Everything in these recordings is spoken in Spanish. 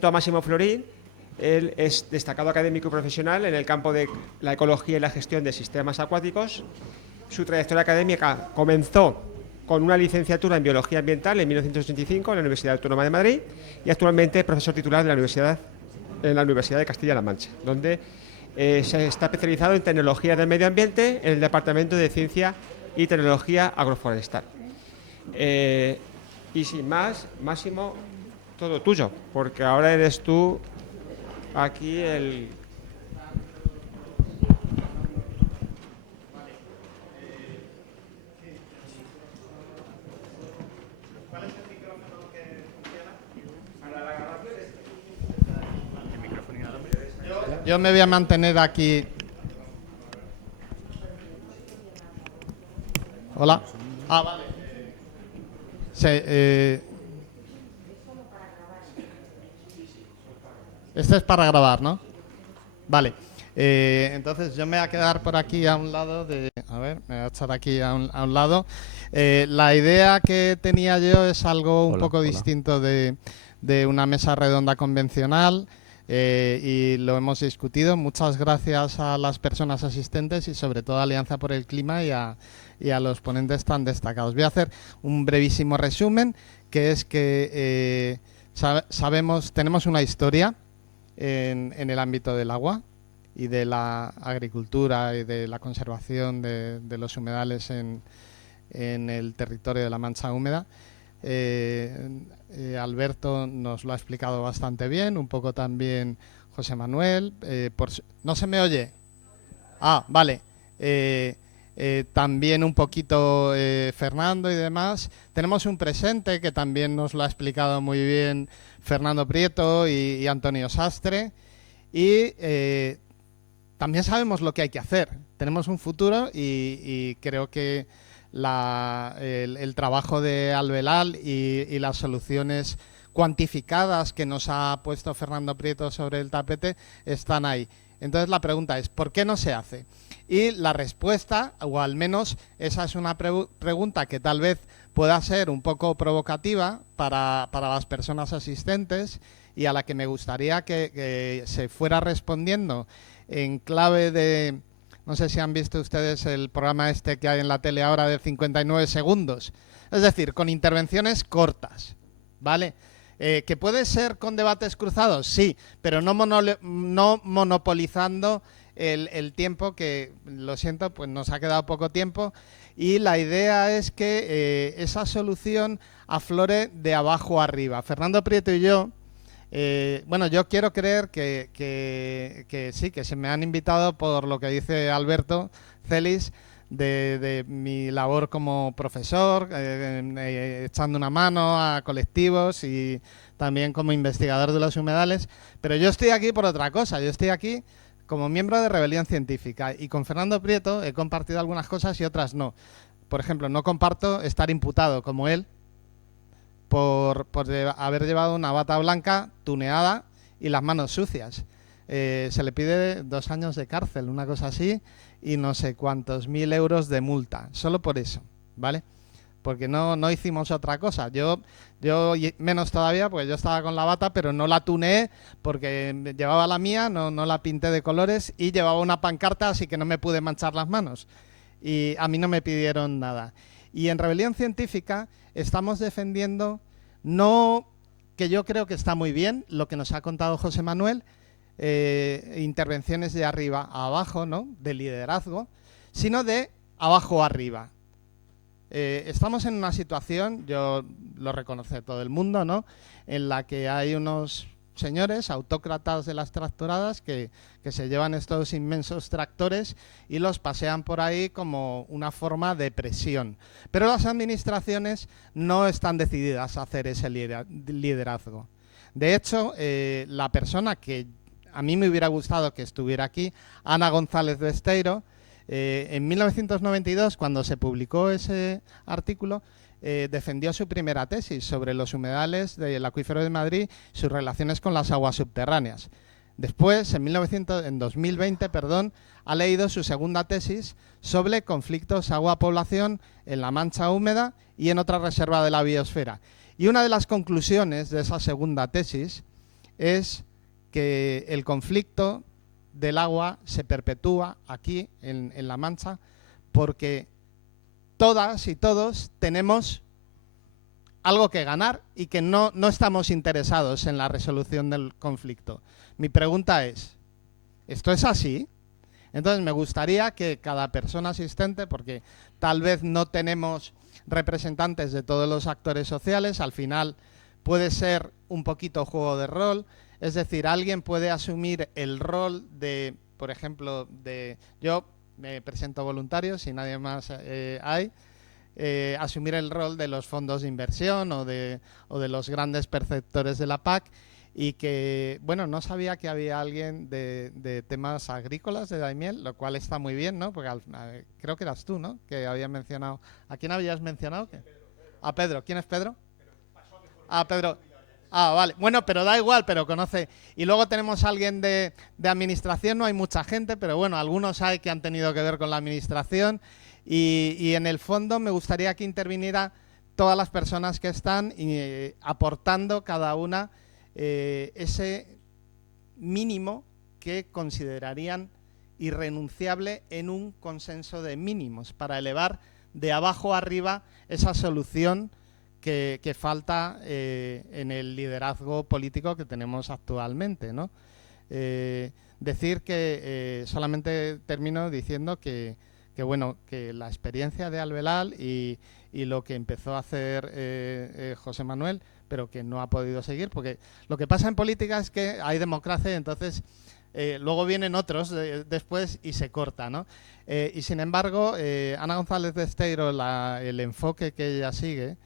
A Máximo Florín. Él es destacado académico y profesional en el campo de la ecología y la gestión de sistemas acuáticos. Su trayectoria académica comenzó con una licenciatura en Biología Ambiental en 1985 en la Universidad Autónoma de Madrid y actualmente es profesor titular de en la Universidad de Castilla-La Mancha, donde se está especializado en tecnología del medio ambiente en el Departamento de Ciencia y Tecnología Agroforestal. Y sin más, Máximo, todo tuyo, porque ahora eres tú aquí el... ¿Cuál es el micrófono que funciona? Para la grabación. Yo me voy a mantener aquí. Hola. Ah, vale. Sí, este es para grabar, ¿no? Vale. Entonces yo me voy a quedar por aquí a un lado de... A ver, me voy a echar aquí a un lado. La idea que tenía yo es algo un poco distinto de una mesa redonda convencional. Y lo hemos discutido. Muchas gracias a las personas asistentes y sobre todo a Alianza por el Clima y a los ponentes tan destacados. Voy a hacer un brevísimo resumen, que es que tenemos una historia en el ámbito del agua y de la agricultura y de la conservación de los humedales en el territorio de la Mancha Húmeda. Alberto nos lo ha explicado bastante bien, un poco también José Manuel. ¿No se me oye? Ah, vale. También un poquito Fernando y demás. Tenemos un presente que también nos lo ha explicado muy bien Fernando Prieto y Antonio Sastre. Y también sabemos lo que hay que hacer. Tenemos un futuro y creo que el trabajo de Albelal y las soluciones cuantificadas que nos ha puesto Fernando Prieto sobre el tapete están ahí. Entonces la pregunta es, ¿por qué no se hace? Y la respuesta, o al menos esa es una pregunta que tal vez pueda ser un poco provocativa para las personas asistentes y a la que me gustaría que se fuera respondiendo en clave de... No sé si han visto ustedes el programa este que hay en la tele ahora de 59 segundos. Es decir, con intervenciones cortas, ¿vale? ¿Que puede ser con debates cruzados? Sí, pero no monopolizando el tiempo, que, lo siento, pues nos ha quedado poco tiempo. Y la idea es que esa solución aflore de abajo arriba. Fernando Prieto y yo... bueno, yo quiero creer que sí, que se me han invitado por lo que dice Alberto Celis de mi labor como profesor, echando una mano a colectivos y también como investigador de los humedales, pero yo estoy aquí por otra cosa. Yo estoy aquí como miembro de Rebelión Científica y con Fernando Prieto he compartido algunas cosas y otras no. Por ejemplo, no comparto estar imputado como él por haber llevado una bata blanca tuneada y las manos sucias. Se le pide 2 años de cárcel, una cosa así, y no sé cuántos 1000 euros de multa, solo por eso, ¿vale? Porque no hicimos otra cosa. Yo menos todavía, porque yo estaba con la bata, pero no la tuneé porque llevaba la mía, no la pinté de colores y llevaba una pancarta, así que no me pude manchar las manos. Y a mí no me pidieron nada. Y en Rebelión Científica estamos defendiendo, no, que yo creo que está muy bien lo que nos ha contado José Manuel, intervenciones de arriba a abajo, ¿no?, de liderazgo, sino de abajo a arriba. Estamos en una situación, yo lo reconoce todo el mundo, ¿no?, en la que hay unos señores autócratas de las tractoradas que se llevan estos inmensos tractores y los pasean por ahí como una forma de presión. Pero las administraciones no están decididas a hacer ese liderazgo. De hecho, la persona que a mí me hubiera gustado que estuviera aquí, Ana González de Esteiro, en 1992, cuando se publicó ese artículo, defendió su primera tesis sobre los humedales del acuífero de Madrid, sus relaciones con las aguas subterráneas. Después, en 2020, ha leído su segunda tesis sobre conflictos agua-población en la Mancha Húmeda y en otra reserva de la biosfera. Y una de las conclusiones de esa segunda tesis es que el conflicto del agua se perpetúa aquí en La Mancha porque todas y todos tenemos algo que ganar y que no estamos interesados en la resolución del conflicto. Mi pregunta es, ¿esto es así? Entonces me gustaría que cada persona asistente, porque tal vez no tenemos representantes de todos los actores sociales, al final puede ser un poquito juego de rol, es decir, alguien puede asumir el rol de, por ejemplo, yo me presento voluntario, si nadie más hay, asumir el rol de los fondos de inversión o de los grandes perceptores de la PAC, y que, bueno, no sabía que había alguien de temas agrícolas de Daimiel, lo cual está muy bien, ¿no? Porque creo que eras tú, ¿no? Que habías mencionado. ¿A quién habías mencionado? A Pedro. ¿Quién es Pedro? Ah, Pedro. Ah, vale. Bueno, pero da igual, pero conoce. Y luego tenemos a alguien de administración, no hay mucha gente, pero bueno, algunos hay que han tenido que ver con la administración. Y en el fondo me gustaría que interviniera todas las personas que están aportando cada una ese mínimo que considerarían irrenunciable en un consenso de mínimos para elevar de abajo arriba esa solución que falta en el liderazgo político que tenemos actualmente, ¿no? Decir que solamente termino diciendo que bueno, que la experiencia de Albelal y lo que empezó a hacer José Manuel, pero que no ha podido seguir, porque lo que pasa en política es que hay democracia y entonces luego vienen otros después y se corta, ¿no? Y sin embargo, Ana González de Esteiro, el enfoque que ella sigue,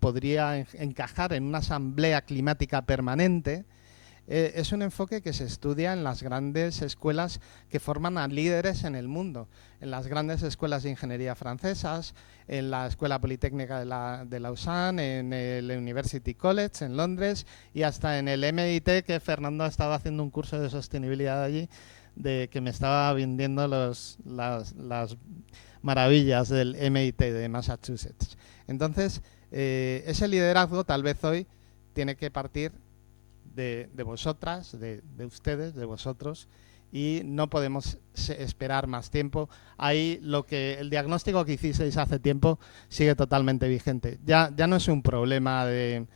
podría encajar en una asamblea climática permanente, es un enfoque que se estudia en las grandes escuelas que forman a líderes en el mundo, en las grandes escuelas de ingeniería francesas, en la Escuela Politécnica de Lausanne, en el University College en Londres y hasta en el MIT, que Fernando ha estado haciendo un curso de sostenibilidad allí, que me estaba vendiendo las maravillas del MIT de Massachusetts. Entonces, ese liderazgo tal vez hoy tiene que partir de vosotras, de ustedes, de vosotros, y no podemos esperar más tiempo. Ahí el diagnóstico que hicisteis hace tiempo sigue totalmente vigente. Ya no es un problema de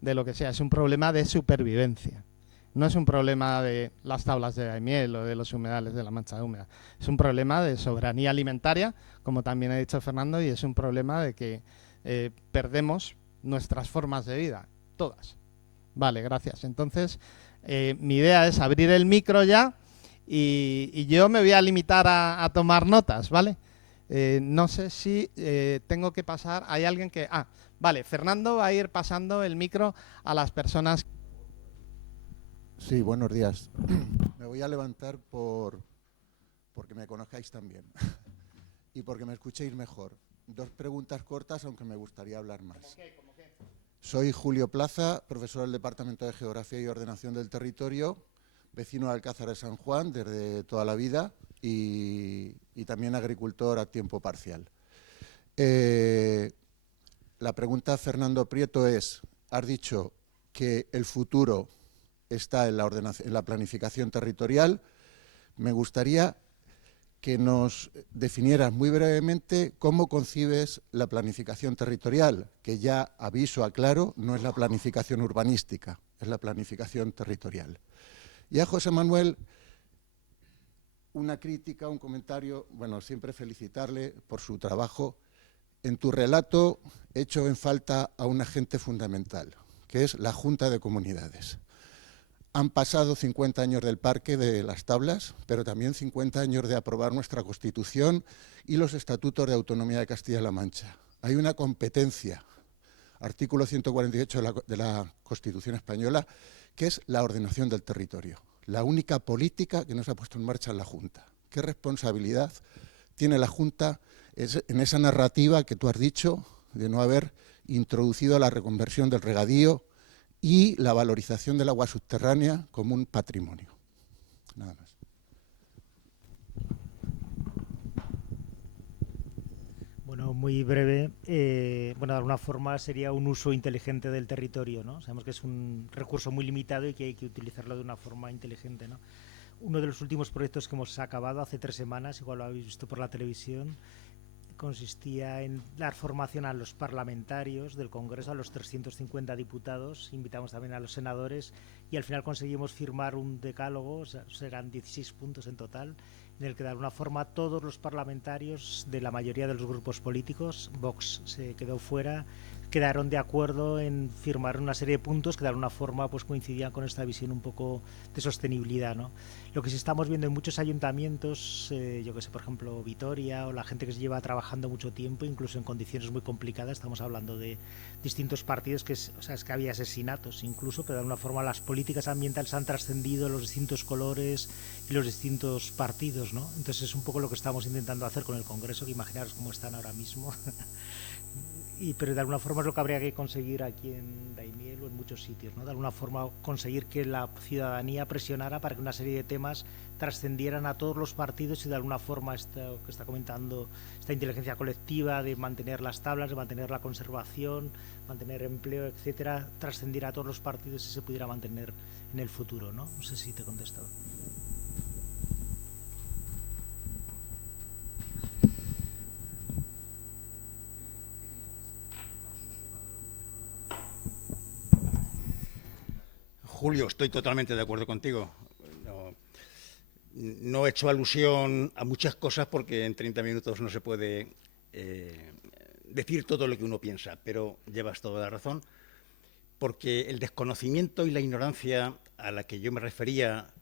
lo que sea, es un problema de supervivencia. No es un problema de las tablas de Daimiel o de los humedales de la Mancha Húmeda. Es un problema de soberanía alimentaria, como también ha dicho Fernando, y es un problema de que perdemos nuestras formas de vida, todas. Vale, gracias. Entonces, mi idea es abrir el micro ya y yo me voy a limitar a tomar notas, ¿vale? No sé si tengo que pasar. Hay alguien que... Ah, vale, Fernando va a ir pasando el micro a las personas. Sí, buenos días. Me voy a levantar porque me conozcáis también y porque me escuchéis mejor. Dos preguntas cortas, aunque me gustaría hablar más. ¿Cómo qué? Soy Julio Plaza, profesor del Departamento de Geografía y Ordenación del Territorio, vecino de Alcázar de San Juan desde toda la vida y también agricultor a tiempo parcial. La pregunta, Fernando Prieto, es, has dicho que el futuro está en la planificación territorial. Me gustaría que nos definieras muy brevemente cómo concibes la planificación territorial, que ya aviso, aclaro, no es la planificación urbanística, es la planificación territorial. Y a José Manuel, una crítica, un comentario, bueno, siempre felicitarle por su trabajo. En tu relato he hecho en falta a un agente fundamental, que es la Junta de Comunidades. Han pasado 50 años del Parque de las Tablas, pero también 50 años de aprobar nuestra Constitución y los Estatutos de Autonomía de Castilla-La Mancha. Hay una competencia, artículo 148 de la Constitución española, que es la ordenación del territorio. La única política que no se ha puesto en marcha en la Junta. ¿Qué responsabilidad tiene la Junta en esa narrativa que tú has dicho de no haber introducido la reconversión del regadío y la valorización del agua subterránea como un patrimonio? Nada más. Bueno, muy breve. Bueno, de alguna forma sería un uso inteligente del territorio, ¿no? Sabemos que es un recurso muy limitado y que hay que utilizarlo de una forma inteligente, ¿no? Uno de los últimos proyectos que hemos acabado hace 3 semanas, igual lo habéis visto por la televisión, consistía en dar formación a los parlamentarios del Congreso, a los 350 diputados, invitamos también a los senadores y al final conseguimos firmar un decálogo, o sea, serán 16 puntos en total, en el que de alguna forma todos los parlamentarios de la mayoría de los grupos políticos, Vox se quedó fuera, quedaron de acuerdo en firmar una serie de puntos que de alguna forma pues coincidían con esta visión un poco de sostenibilidad, ¿no? Lo que sí estamos viendo en muchos ayuntamientos, yo que sé, por ejemplo, Vitoria, o la gente que se lleva trabajando mucho tiempo, incluso en condiciones muy complicadas, estamos hablando de distintos partidos, o sea, es que había asesinatos incluso, pero de alguna forma las políticas ambientales han trascendido los distintos colores y los distintos partidos, ¿no? Entonces es un poco lo que estamos intentando hacer con el Congreso, que imaginaros cómo están ahora mismo. Pero de alguna forma es lo que habría que conseguir aquí en Daimiel o en muchos sitios, ¿no? De alguna forma conseguir que la ciudadanía presionara para que una serie de temas trascendieran a todos los partidos y de alguna forma esto que está comentando, esta inteligencia colectiva de mantener las tablas, de mantener la conservación, mantener empleo, etcétera, trascendiera a todos los partidos y se pudiera mantener en el futuro, ¿no? No sé si te he contestado. Julio, estoy totalmente de acuerdo contigo. No he hecho alusión a muchas cosas porque en 30 minutos no se puede decir todo lo que uno piensa, pero llevas toda la razón, porque el desconocimiento y la ignorancia a la que yo me refería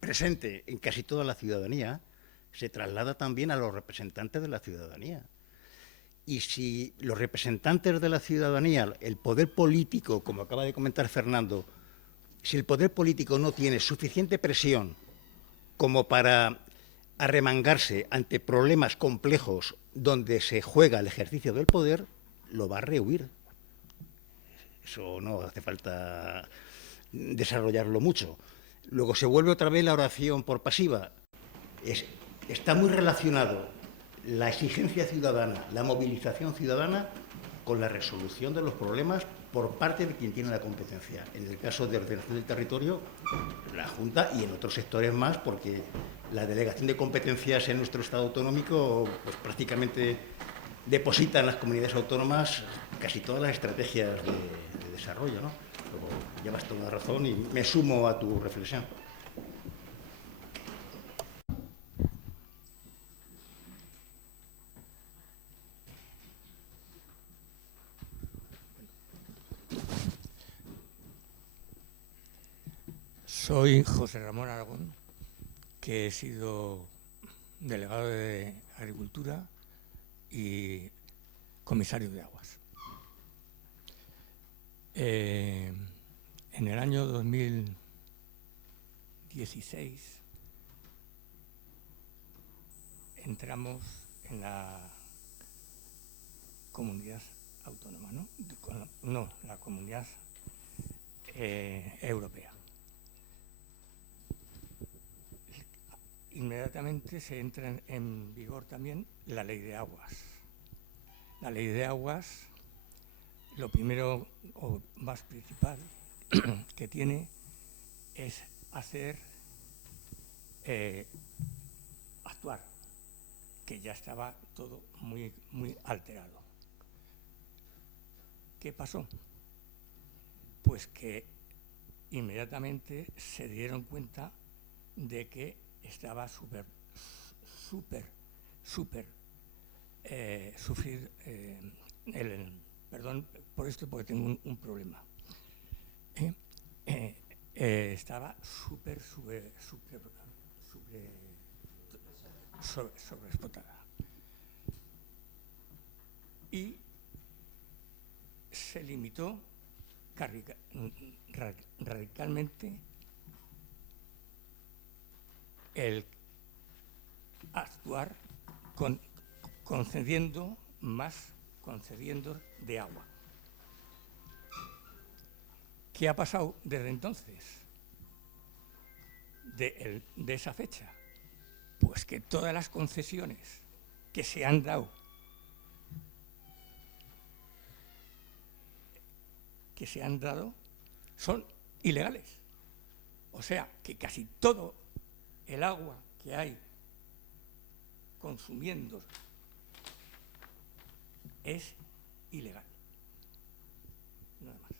presente en casi toda la ciudadanía se traslada también a los representantes de la ciudadanía. Y si los representantes de la ciudadanía, el poder político, como acaba de comentar Fernando, si el poder político no tiene suficiente presión como para arremangarse ante problemas complejos donde se juega el ejercicio del poder, lo va a rehuir. Eso no hace falta desarrollarlo mucho. Luego se vuelve otra vez la oración por pasiva. Está muy relacionado la exigencia ciudadana, la movilización ciudadana con la resolución de los problemas por parte de quien tiene la competencia. En el caso de ordenación del territorio, la Junta, y en otros sectores más, porque la delegación de competencias en nuestro Estado autonómico pues, prácticamente deposita en las comunidades autónomas casi todas las estrategias de desarrollo, ¿no? Luego, llevas toda la razón y me sumo a tu reflexión. Soy José Ramón Aragón, que he sido delegado de Agricultura y comisario de aguas. En el año 2016 entramos en la comunidad autónoma, ¿no? No, la comunidad europea. Inmediatamente se entra en vigor también la ley de aguas. La ley de aguas, lo primero o más principal que tiene es hacer actuar, que ya estaba todo muy alterado. ¿Qué pasó? Pues que inmediatamente se dieron cuenta de que estaba sufrir perdón por esto porque tengo un problema. Estaba sobreexplotada. Y se limitó radicalmente el actuar concediendo de agua. ¿Qué ha pasado desde entonces? De esa fecha. Pues que todas las concesiones que se han dado, son ilegales. O sea, que casi todo el agua que hay consumiendo es ilegal. Nada más.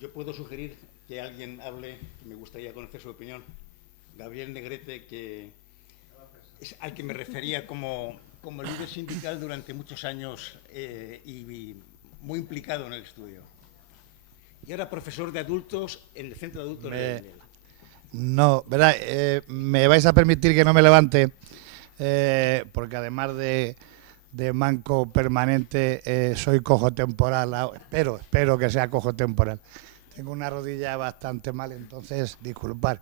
Yo puedo sugerir que alguien hable, me gustaría conocer su opinión. Gabriel Negrete, que es al que me refería como líder sindical durante muchos años y muy implicado en el estudio. Y ahora profesor de adultos en el Centro de Adultos de Daimiel. No, ¿verdad? Me vais a permitir que no me levante, porque además de manco permanente, soy cojo temporal. Espero que sea cojo temporal. Tengo una rodilla bastante mal, entonces, disculpar.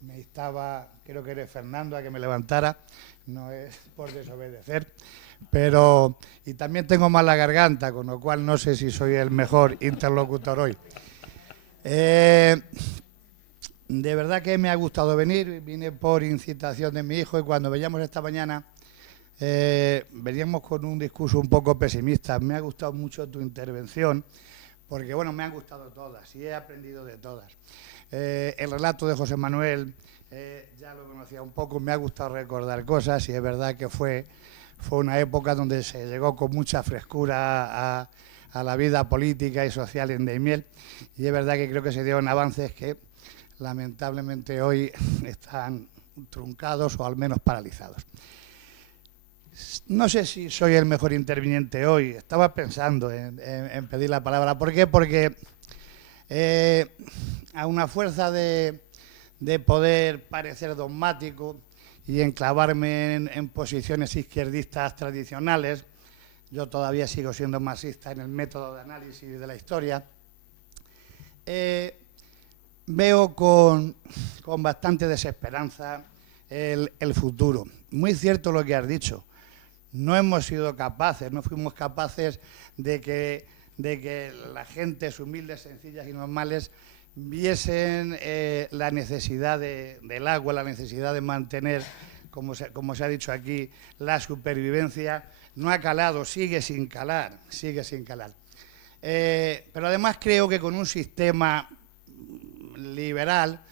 Me estaba, creo que eres Fernando, a que me levantara, no es por desobedecer, pero, y también tengo mala garganta, con lo cual no sé si soy el mejor interlocutor hoy. De verdad que me ha gustado venir, vine por incitación de mi hijo y cuando veníamos esta mañana veníamos con un discurso un poco pesimista. Me ha gustado mucho tu intervención, porque bueno, me han gustado todas y he aprendido de todas. El relato de José Manuel ya lo conocía un poco, me ha gustado recordar cosas y es verdad que fue una época donde se llegó con mucha frescura a la vida política y social en Daimiel y es verdad que creo que se dieron avances que lamentablemente hoy están truncados o al menos paralizados. No sé si soy el mejor interviniente hoy, estaba pensando en pedir la palabra. ¿Por qué? Porque a una fuerza de poder parecer dogmático y enclavarme en posiciones izquierdistas tradicionales, yo todavía sigo siendo marxista en el método de análisis de la historia, veo con bastante desesperanza el futuro. Muy cierto lo que has dicho. No hemos sido capaces, no fuimos capaces de que la gente humildes, sencillas y normales viesen la necesidad del agua, la necesidad de mantener, como se ha dicho aquí, la supervivencia. No ha calado, sigue sin calar. Pero además creo que con un sistema liberal,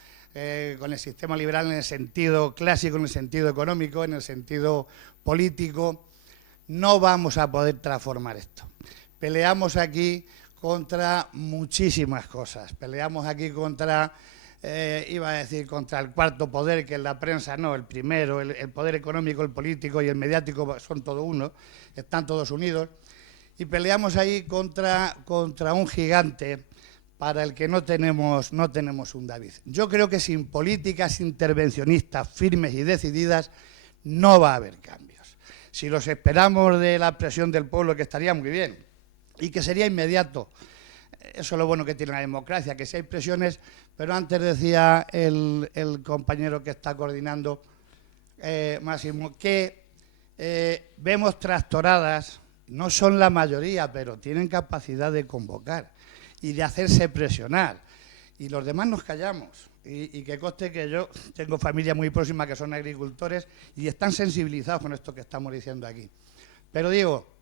con el sistema liberal en el sentido clásico, en el sentido económico, en el sentido político, no vamos a poder transformar esto. Peleamos aquí contra muchísimas cosas. Peleamos aquí contra, contra el cuarto poder, que es la prensa, no, el primero, el poder económico, el político y el mediático son todo uno, están todos unidos. Y peleamos ahí contra un gigante para el que no tenemos un David. Yo creo que sin políticas intervencionistas firmes y decididas no va a haber cambios. Si los esperamos de la presión del pueblo, que estaría muy bien y que sería inmediato, eso es lo bueno que tiene la democracia, que si hay presiones, pero antes decía el compañero que está coordinando, Máximo, que vemos tractoradas, no son la mayoría, pero tienen capacidad de convocar y de hacerse presionar, y los demás nos callamos. Y que conste que yo tengo familia muy próxima que son agricultores y están sensibilizados con esto que estamos diciendo aquí. Pero digo,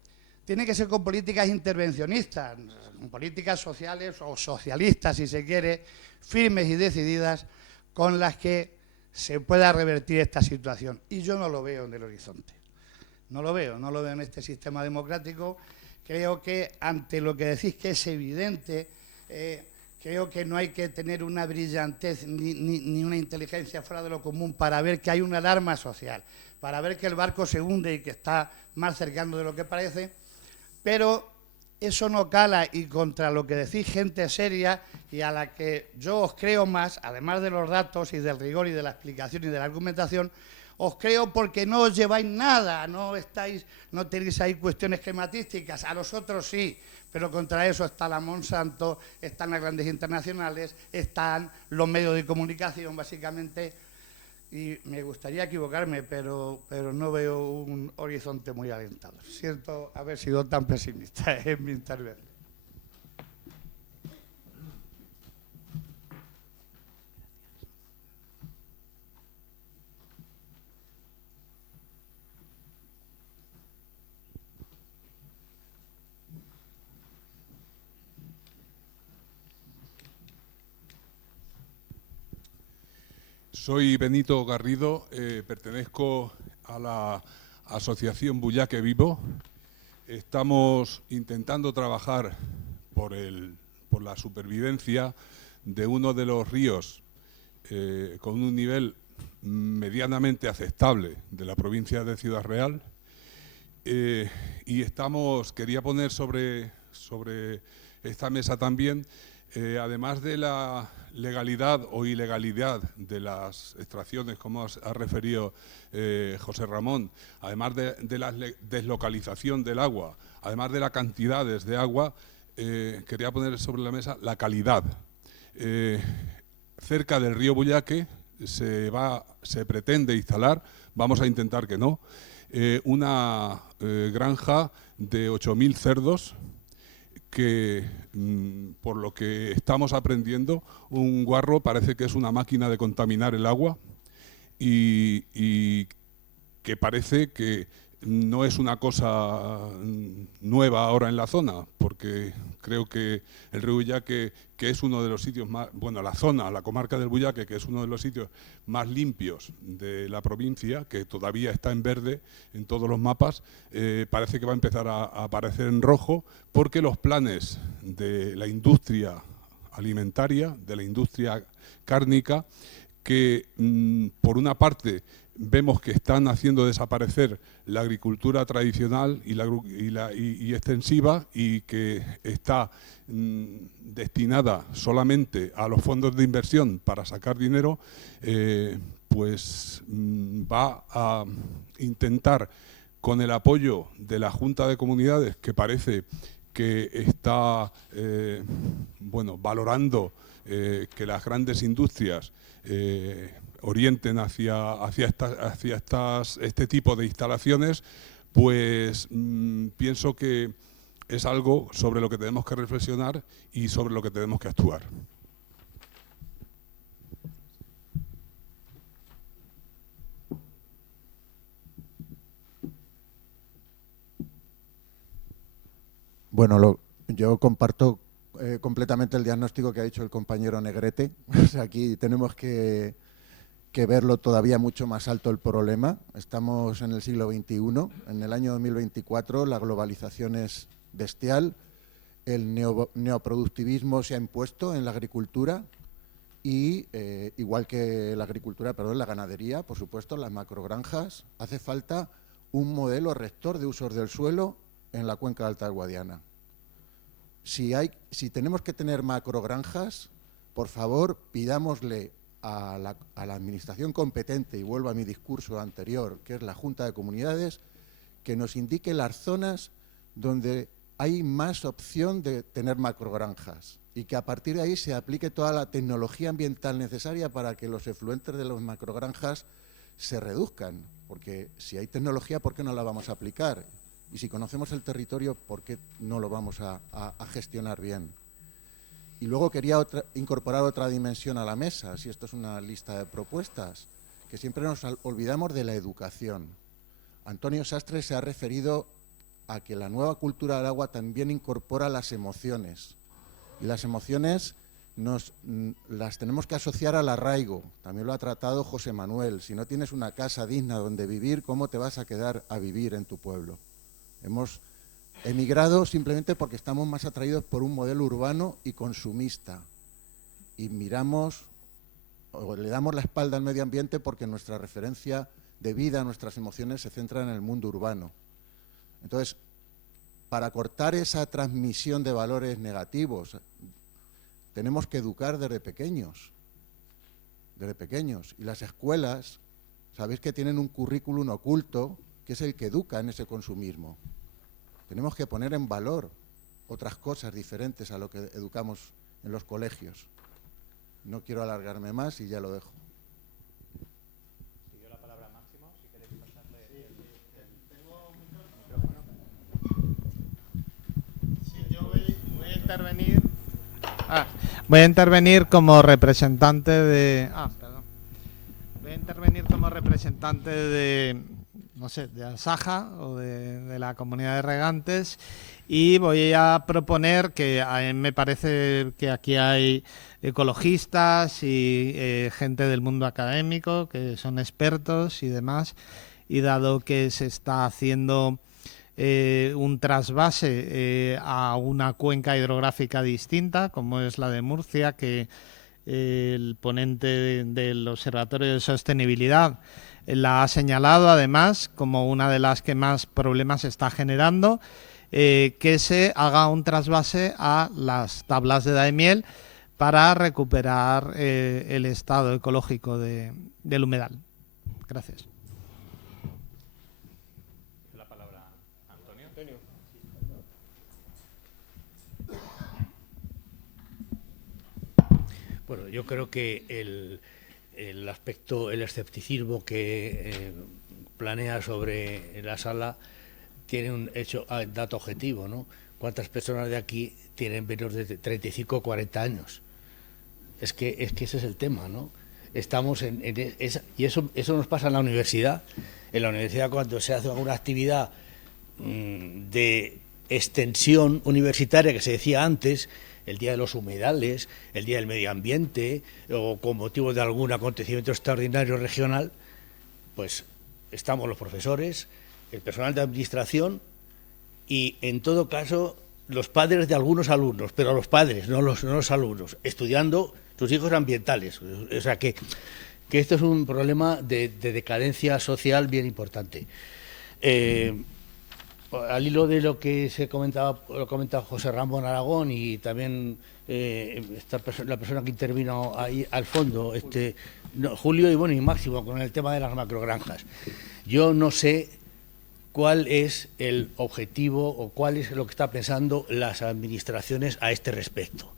tiene que ser con políticas intervencionistas, con políticas sociales o socialistas, si se quiere, firmes y decididas, con las que se pueda revertir esta situación. Y yo no lo veo en el horizonte. No lo veo en este sistema democrático. Creo que ante lo que decís que es evidente, creo que no hay que tener una brillantez ni una inteligencia fuera de lo común para ver que hay una alarma social, para ver que el barco se hunde y que está más cercano de lo que parece, pero eso no cala y contra lo que decís gente seria y a la que yo os creo más, además de los datos y del rigor y de la explicación y de la argumentación, os creo porque no os lleváis nada, no tenéis ahí cuestiones climatísticas, a nosotros sí, pero contra eso está la Monsanto, están las grandes internacionales, están los medios de comunicación, básicamente, y me gustaría equivocarme, pero no veo un horizonte muy alentador. Siento haber sido tan pesimista en mi intervención. Soy Benito Garrido, pertenezco a la Asociación Buyaque Vivo. Estamos intentando trabajar por la supervivencia de uno de los ríos con un nivel medianamente aceptable de la provincia de Ciudad Real. Y quería poner sobre esta mesa también, además de la legalidad o ilegalidad de las extracciones, como ha referido José Ramón, además de la deslocalización del agua, además de las cantidades de agua, quería poner sobre la mesa la calidad. Cerca del río Buyaque se pretende instalar, vamos a intentar que no, una granja de 8.000 cerdos, que por lo que estamos aprendiendo, un guarro parece que es una máquina de contaminar el agua y que parece que no es una cosa nueva ahora en la zona, porque creo que el río Buyaque, que es uno de los sitios más, bueno, la comarca del Buyaque, que es uno de los sitios más limpios de la provincia, que todavía está en verde en todos los mapas, parece que va a empezar a aparecer en rojo, porque los planes de la industria alimentaria, de la industria cárnica, que por una parte vemos que están haciendo desaparecer la agricultura tradicional y extensiva, y que está destinada solamente a los fondos de inversión para sacar dinero, pues va a intentar, con el apoyo de la Junta de Comunidades, que parece que está valorando que las grandes industrias orienten hacia este tipo de instalaciones, pues pienso que es algo sobre lo que tenemos que reflexionar y sobre lo que tenemos que actuar. Bueno, yo comparto completamente el diagnóstico que ha dicho el compañero Negrete. O sea, aquí tenemos que verlo todavía mucho más alto el problema. Estamos en el siglo XXI, en el año 2024 la globalización es bestial, el neoproductivismo se ha impuesto en la agricultura y, igual que la agricultura, la ganadería, por supuesto, las macrogranjas, hace falta un modelo rector de usos del suelo en la cuenca alta del Guadiana. Si tenemos que tener macrogranjas, por favor, pidámosle a la administración competente, y vuelvo a mi discurso anterior, que es la Junta de Comunidades, que nos indique las zonas donde hay más opción de tener macrogranjas y que a partir de ahí se aplique toda la tecnología ambiental necesaria para que los efluentes de las macrogranjas se reduzcan. Porque si hay tecnología, ¿por qué no la vamos a aplicar? Y si conocemos el territorio, ¿por qué no lo vamos a gestionar bien? Y luego quería incorporar otra dimensión a la mesa, si esto es una lista de propuestas, que siempre nos olvidamos de la educación. Antonio Sastre se ha referido a que la nueva cultura del agua también incorpora las emociones. Y las emociones las tenemos que asociar al arraigo. También lo ha tratado José Manuel. Si no tienes una casa digna donde vivir, ¿cómo te vas a quedar a vivir en tu pueblo? Hemos emigrado simplemente porque estamos más atraídos por un modelo urbano y consumista. Y miramos o le damos la espalda al medio ambiente porque nuestra referencia de vida, nuestras emociones se centran en el mundo urbano. Entonces, para cortar esa transmisión de valores negativos, tenemos que educar desde pequeños. Y las escuelas, Sabéis que tienen un currículum oculto que es el que educa en ese consumismo. Tenemos que poner en valor otras cosas diferentes a lo que educamos en los colegios. No quiero alargarme más y ya lo dejo. Tengo micrófono. Sí, yo voy a intervenir. Voy a intervenir como representante de. Voy a intervenir como representante de, no sé, de Asaja o de la comunidad de regantes, y voy a proponer que a mí me parece que aquí hay ecologistas y gente del mundo académico que son expertos y demás, y dado que se está haciendo un trasvase a una cuenca hidrográfica distinta, como es la de Murcia, que el ponente del Observatorio de Sostenibilidad la ha señalado además como una de las que más problemas está generando, que se haga un trasvase a las tablas de Daimiel para recuperar el estado ecológico del humedal. Gracias. La palabra Antonio. Bueno, yo creo que el aspecto, el escepticismo que planea sobre la sala tiene un dato objetivo, ¿no? ¿Cuántas personas de aquí tienen menos de 35 o 40 años? Es que ese es el tema, ¿no? Estamos y eso nos pasa en la universidad. En la universidad, cuando se hace alguna actividad de extensión universitaria, que se decía antes, el Día de los Humedales, el Día del Medio Ambiente, o con motivo de algún acontecimiento extraordinario regional, pues estamos los profesores, el personal de administración y, en todo caso, los padres de algunos alumnos, pero los padres, no los alumnos, estudiando sus hijos ambientales. O sea que esto es un problema de decadencia social bien importante. Al hilo de lo que lo comentaba José Ramón Aragón y también la persona que intervino ahí al fondo, Julio y Máximo, con el tema de las macrogranjas. Yo no sé cuál es el objetivo o cuál es lo que están pensando las administraciones a este respecto.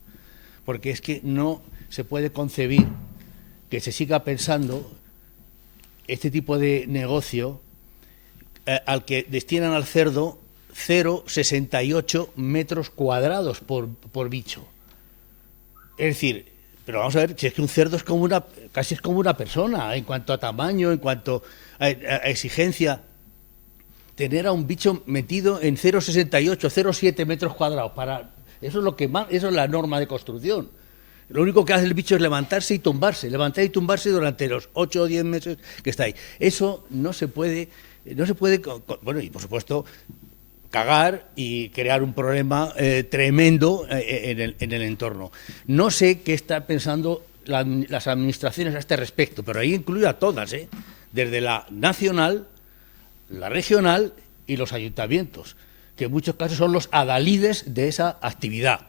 Porque es que no se puede concebir que se siga pensando este tipo de negocio al que destinan al cerdo 0,68 metros cuadrados por bicho. Es decir, pero vamos a ver, si es que un cerdo es como casi es como una persona en cuanto a tamaño, en cuanto a exigencia. Tener a un bicho metido en 0,68, 0,7 metros cuadrados, eso es lo que más, eso es la norma de construcción. Lo único que hace el bicho es levantarse y tumbarse durante los 8 o 10 meses que está ahí. Eso no se puede, bueno, y por supuesto cagar y crear un problema tremendo en el entorno. No sé qué están pensando las administraciones a este respecto, pero ahí incluyo a todas, desde la nacional, la regional y los ayuntamientos, que en muchos casos son los adalides de esa actividad.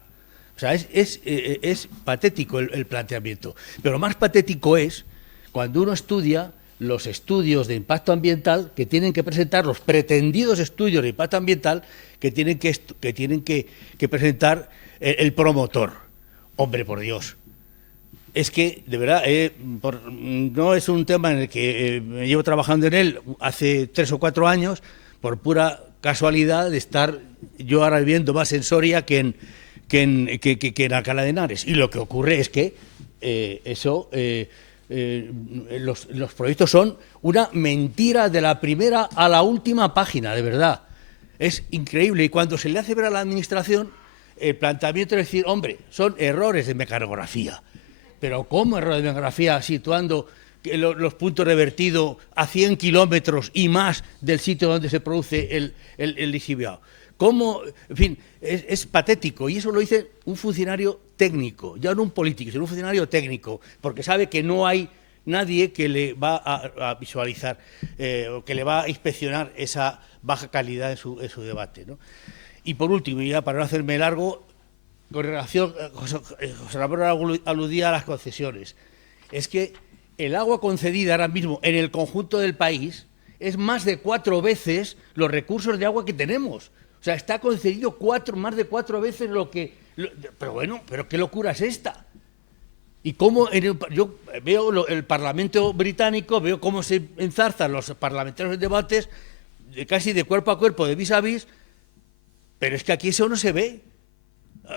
O sea, es patético el planteamiento. Pero más patético es cuando uno estudia los estudios de impacto ambiental que tienen que presentar, los pretendidos estudios de impacto ambiental que tienen que presentar el promotor. Hombre, por Dios. Es que, de verdad, no es un tema en el que me llevo trabajando en él hace 3 o 4 años, por pura casualidad de estar yo ahora viviendo más en Soria que en Alcalá de Henares. Y lo que ocurre es que los proyectos son una mentira de la primera a la última página, de verdad. Es increíble. Y cuando se le hace ver a la administración, el planteamiento es decir, hombre, son errores de mecanografía. Pero ¿cómo error de mecanografía situando los puntos de vertido a 100 kilómetros y más del sitio donde se produce el lixiviado? ¿Cómo? En fin, es patético. Y eso lo dice un funcionario técnico, ya no un político, sino un funcionario técnico, porque sabe que no hay nadie que le va a visualizar o que le va a inspeccionar esa baja calidad en su debate, ¿no? Y por último, y ya para no hacerme largo, con relación, José Ramón aludía a las concesiones. Es que el agua concedida ahora mismo en el conjunto del país es más de 4 veces los recursos de agua que tenemos. O sea, está concedido más de 4 veces lo que... pero bueno, ¿pero qué locura es esta? Y cómo yo veo el Parlamento británico, veo cómo se enzarzan los parlamentarios en debates casi de cuerpo a cuerpo, de vis a vis, pero es que aquí eso no se ve.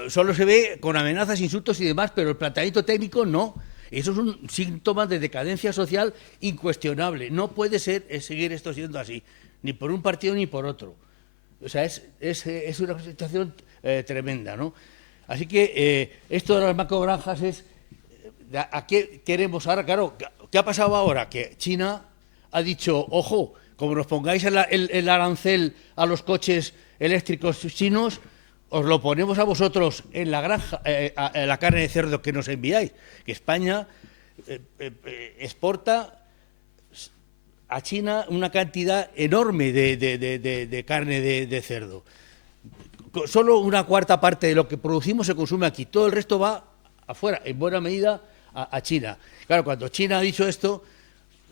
Solo se ve con amenazas, insultos y demás, pero el planteamiento técnico no. Eso es un síntoma de decadencia social incuestionable. No puede seguir esto siendo así, ni por un partido ni por otro. O sea, es una situación tremenda, ¿no? Así que esto de las macrogranjas es... ¿A qué queremos ahora? Claro, ¿qué ha pasado ahora? Que China ha dicho, ojo, como nos pongáis el arancel a los coches eléctricos chinos, os lo ponemos a vosotros en la granja, en la carne de cerdo que nos enviáis. Que España exporta a China una cantidad enorme de carne de cerdo. Solo una cuarta parte de lo que producimos se consume aquí. Todo el resto va afuera, en buena medida a China. Claro, cuando China ha dicho esto,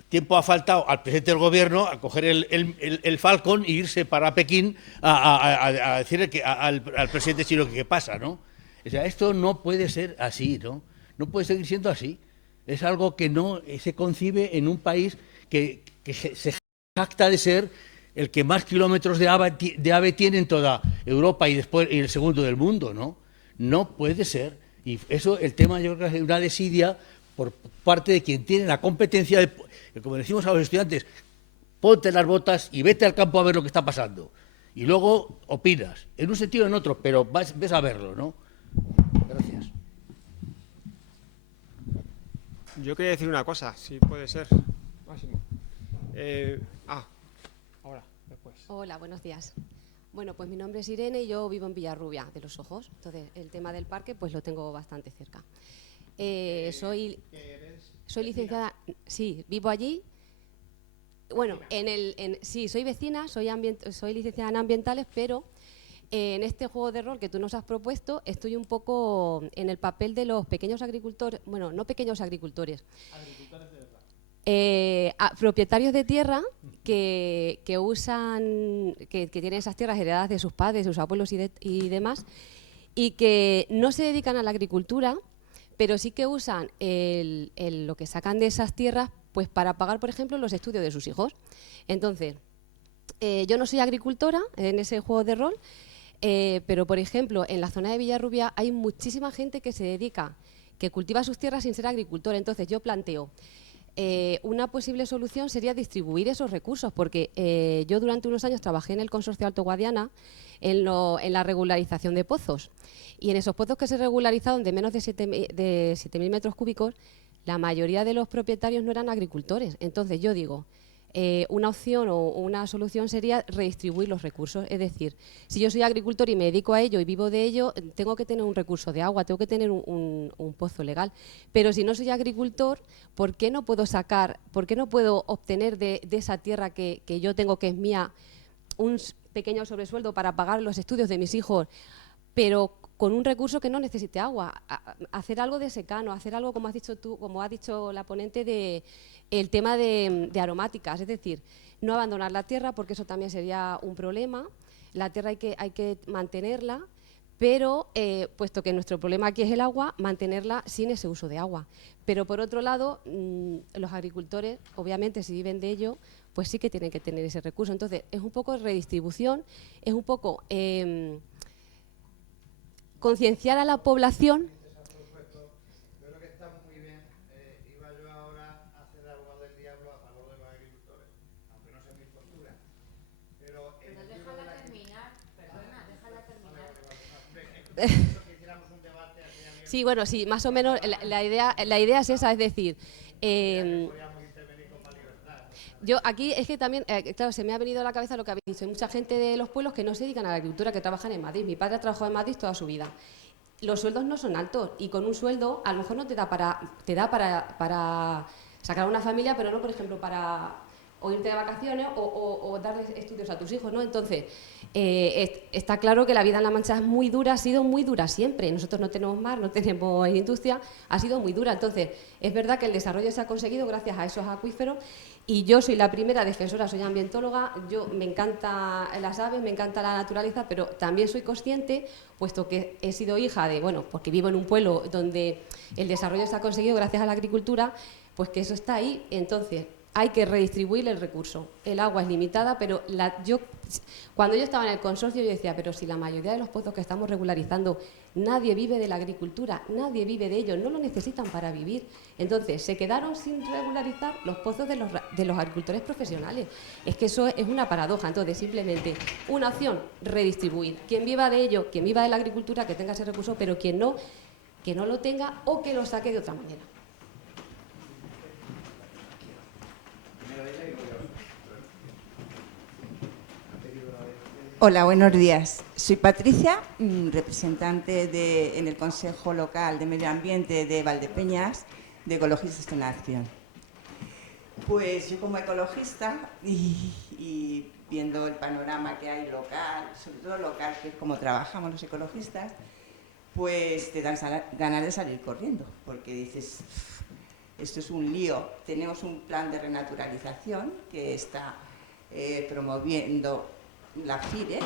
tiempo ha faltado al presidente del gobierno a coger el Falcon e irse para Pekín a decirle al presidente chino qué pasa, ¿no? O sea, esto no puede ser así, ¿no? No puede seguir siendo así. Es algo que no se concibe en un país que se jacta de ser el que más kilómetros de ave tiene en toda Europa y después el segundo del mundo, ¿no? No puede ser. Y eso, el tema, yo creo que es una desidia por parte de quien tiene la competencia de, como decimos a los estudiantes, ponte las botas y vete al campo a ver lo que está pasando. Y luego opinas, en un sentido o en otro, pero ves a verlo, ¿no? Gracias. Yo quería decir una cosa, si puede ser. Máximo. Ahora, después. Hola, buenos días. Bueno, pues mi nombre es Irene y yo vivo en Villarrubia de los Ojos. Entonces, el tema del parque pues lo tengo bastante cerca. Soy licenciada, sí, vivo allí. Bueno, sí, soy vecina, soy licenciada en ambientales, pero en este juego de rol que tú nos has propuesto estoy un poco en el papel de los pequeños agricultores, bueno, no pequeños agricultores. Agricultores de verdad. Propietarios de tierra que usan, que tienen esas tierras heredadas de sus padres, de sus abuelos y demás, y que no se dedican a la agricultura, pero sí que usan lo que sacan de esas tierras pues para pagar, por ejemplo, los estudios de sus hijos. Entonces, yo no soy agricultora en ese juego de rol, pero, por ejemplo, en la zona de Villarrubia hay muchísima gente que se dedica, que cultiva sus tierras sin ser agricultor. Entonces, yo planteo... una posible solución sería distribuir esos recursos, porque yo durante unos años trabajé en el Consorcio Alto Guadiana en la regularización de pozos, y en esos pozos que se regularizaron de menos de 7.000 metros cúbicos, la mayoría de los propietarios no eran agricultores. Entonces yo digo, una opción o una solución sería redistribuir los recursos. Es decir, si yo soy agricultor y me dedico a ello y vivo de ello, tengo que tener un recurso de agua, tengo que tener un pozo legal. Pero si no soy agricultor, ¿por qué no puedo obtener de esa tierra que yo tengo, que es mía, un pequeño sobresueldo para pagar los estudios de mis hijos, pero con un recurso que no necesite agua? Hacer algo de secano, hacer algo, como has dicho tú, como ha dicho la ponente, el tema de aromáticas. Es decir, no abandonar la tierra, porque eso también sería un problema. La tierra hay que mantenerla, pero puesto que nuestro problema aquí es el agua, mantenerla sin ese uso de agua. Pero por otro lado, los agricultores, obviamente, si viven de ello, pues sí que tienen que tener ese recurso. Entonces, es un poco redistribución, es un poco concienciar a la población. Yo creo que está muy bien. Iba yo ahora a hacer abogado del diablo a favor de los agricultores, aunque no sea mi postura. Pero déjala terminar, perdona, déjala terminar. Sí, bueno, sí, más o menos la idea es esa, es decir, yo aquí es que también, claro, se me ha venido a la cabeza lo que habéis dicho. Hay mucha gente de los pueblos que no se dedican a la agricultura, que trabajan en Madrid. Mi padre ha trabajado en Madrid toda su vida. Los sueldos no son altos, y con un sueldo a lo mejor no te da para sacar a una familia, pero no, por ejemplo, para o irte de vacaciones o darles estudios a tus hijos, ¿no? Entonces, está claro que la vida en La Mancha es muy dura, ha sido muy dura siempre. Nosotros no tenemos mar, no tenemos industria, ha sido muy dura. Entonces, es verdad que el desarrollo se ha conseguido gracias a esos acuíferos y yo soy la primera defensora, soy ambientóloga, me encanta las aves, me encanta la naturaleza, pero también soy consciente, puesto que he sido hija de, bueno, porque vivo en un pueblo donde el desarrollo se ha conseguido gracias a la agricultura, pues que eso está ahí. Entonces, hay que redistribuir el recurso. El agua es limitada, pero cuando yo estaba en el consorcio yo decía, pero si la mayoría de los pozos que estamos regularizando, nadie vive de la agricultura, nadie vive de ellos, no lo necesitan para vivir. Entonces, se quedaron sin regularizar los pozos de los agricultores profesionales. Es que eso es una paradoja. Entonces, simplemente una opción, redistribuir. Quien viva de ello, quien viva de la agricultura, que tenga ese recurso, pero quien no, que no lo tenga o que lo saque de otra manera. Hola, buenos días. Soy Patricia, representante en el Consejo Local de Medio Ambiente de Valdepeñas, de Ecologistas en Acción. Pues yo como ecologista y viendo el panorama que hay local, sobre todo local, que es como trabajamos los ecologistas, pues te dan ganas de salir corriendo, porque dices, esto es un lío. Tenemos un plan de renaturalización que está promoviendo la FIDE,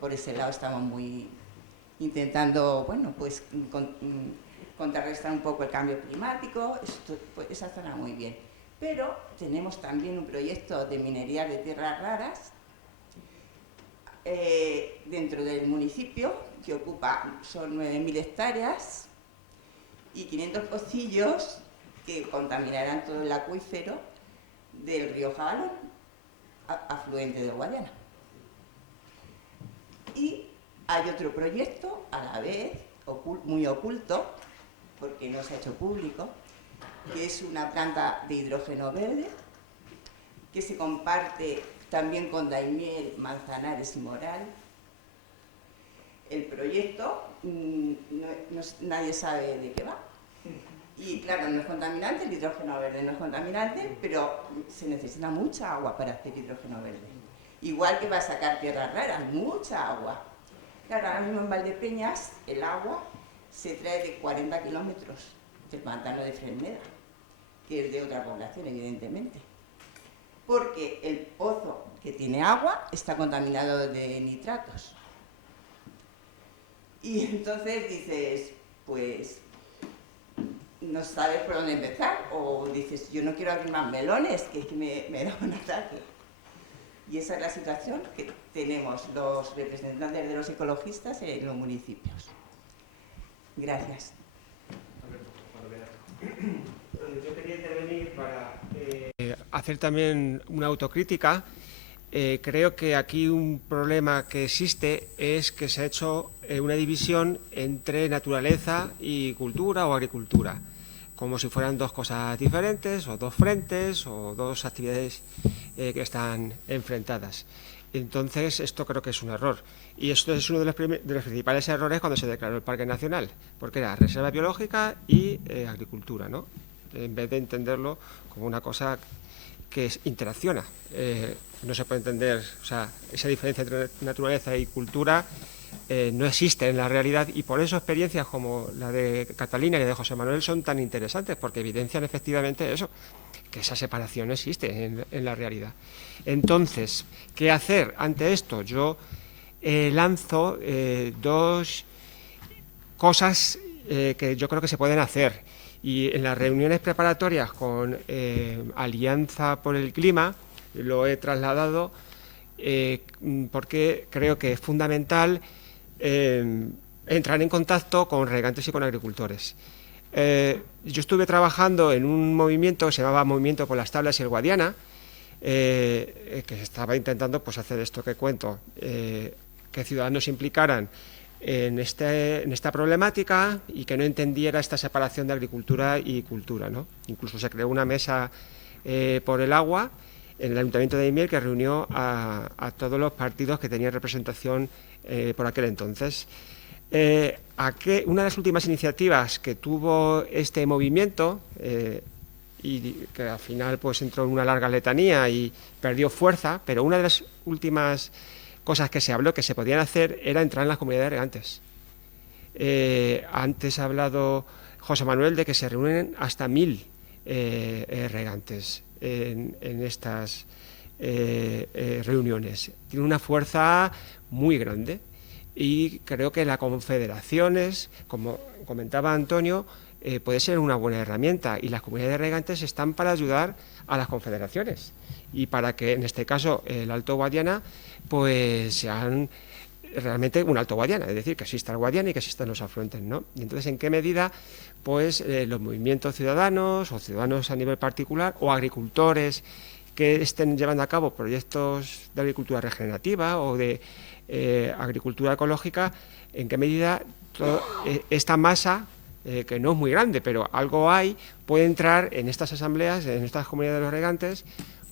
por ese lado estamos muy intentando, bueno, pues contrarrestar un poco el cambio climático, pues esa zona muy bien. Pero tenemos también un proyecto de minería de tierras raras dentro del municipio, que son 9.000 hectáreas y 500 pocillos que contaminarán todo el acuífero del río Jabalón, afluente del Guadiana. Y hay otro proyecto, a la vez, muy oculto, porque no se ha hecho público, que es una planta de hidrógeno verde, que se comparte también con Daimiel, Manzanares y Moral. El proyecto, nadie sabe de qué va. Y claro, no es contaminante, el hidrógeno verde no es contaminante, pero se necesita mucha agua para hacer hidrógeno verde. Igual que va a sacar tierras raras, mucha agua. Claro, ahora mismo en Valdepeñas el agua se trae de 40 kilómetros del pantano de Fresneda, que es de otra población, evidentemente. Porque el pozo que tiene agua está contaminado de nitratos. Y entonces dices, pues, no sabes por dónde empezar, o dices, yo no quiero abrir más melones, que es que me da un ataque. Y esa es la situación que tenemos los representantes de los ecologistas en los municipios. Gracias. Yo quería intervenir para hacer también una autocrítica. Creo que aquí un problema que existe es que se ha hecho una división entre naturaleza y cultura o agricultura, como si fueran dos cosas diferentes, o dos frentes, o dos actividades que están enfrentadas. Entonces, esto creo que es un error. Y esto es uno de los principales errores cuando se declaró el Parque Nacional, porque era reserva biológica y agricultura, ¿no? En vez de entenderlo como una cosa que interacciona. No se puede entender, o sea, esa diferencia entre naturaleza y cultura no existe en la realidad, y por eso experiencias como la de Catalina y la de José Manuel son tan interesantes, porque evidencian efectivamente eso, que esa separación no existe en la realidad. Entonces, ¿qué hacer ante esto? Yo lanzo dos cosas que yo creo que se pueden hacer, y en las reuniones preparatorias con Alianza por el Clima lo he trasladado porque creo que es fundamental entrar en contacto con regantes y con agricultores. Yo estuve trabajando en un movimiento que se llamaba Movimiento por las Tablas y el Guadiana, que estaba intentando pues, hacer esto que cuento, que ciudadanos se implicaran en esta problemática y que no entendiera esta separación de agricultura y cultura, ¿no? Incluso se creó una mesa por el agua en el Ayuntamiento de Daimiel que reunió a todos los partidos que tenían representación por aquel entonces. Una de las últimas iniciativas que tuvo este movimiento y que al final pues entró en una larga letanía y perdió fuerza, pero una de las últimas cosas que se habló que se podían hacer era entrar en las comunidades de regantes. Antes ha hablado José Manuel de que se reúnen hasta 1000 regantes en estas reuniones. Tiene una fuerza muy grande y creo que las confederaciones, como comentaba Antonio, puede ser una buena herramienta, y las comunidades de regantes están para ayudar a las confederaciones y para que en este caso el Alto Guadiana pues sean realmente un Alto Guadiana, es decir, que exista el Guadiana y que existan los afluentes, ¿no? Y entonces, ¿en qué medida pues los movimientos ciudadanos o ciudadanos a nivel particular o agricultores que estén llevando a cabo proyectos de agricultura regenerativa o de agricultura ecológica, en qué medida esta masa, que no es muy grande, pero algo hay, puede entrar en estas asambleas, en estas comunidades de los regantes,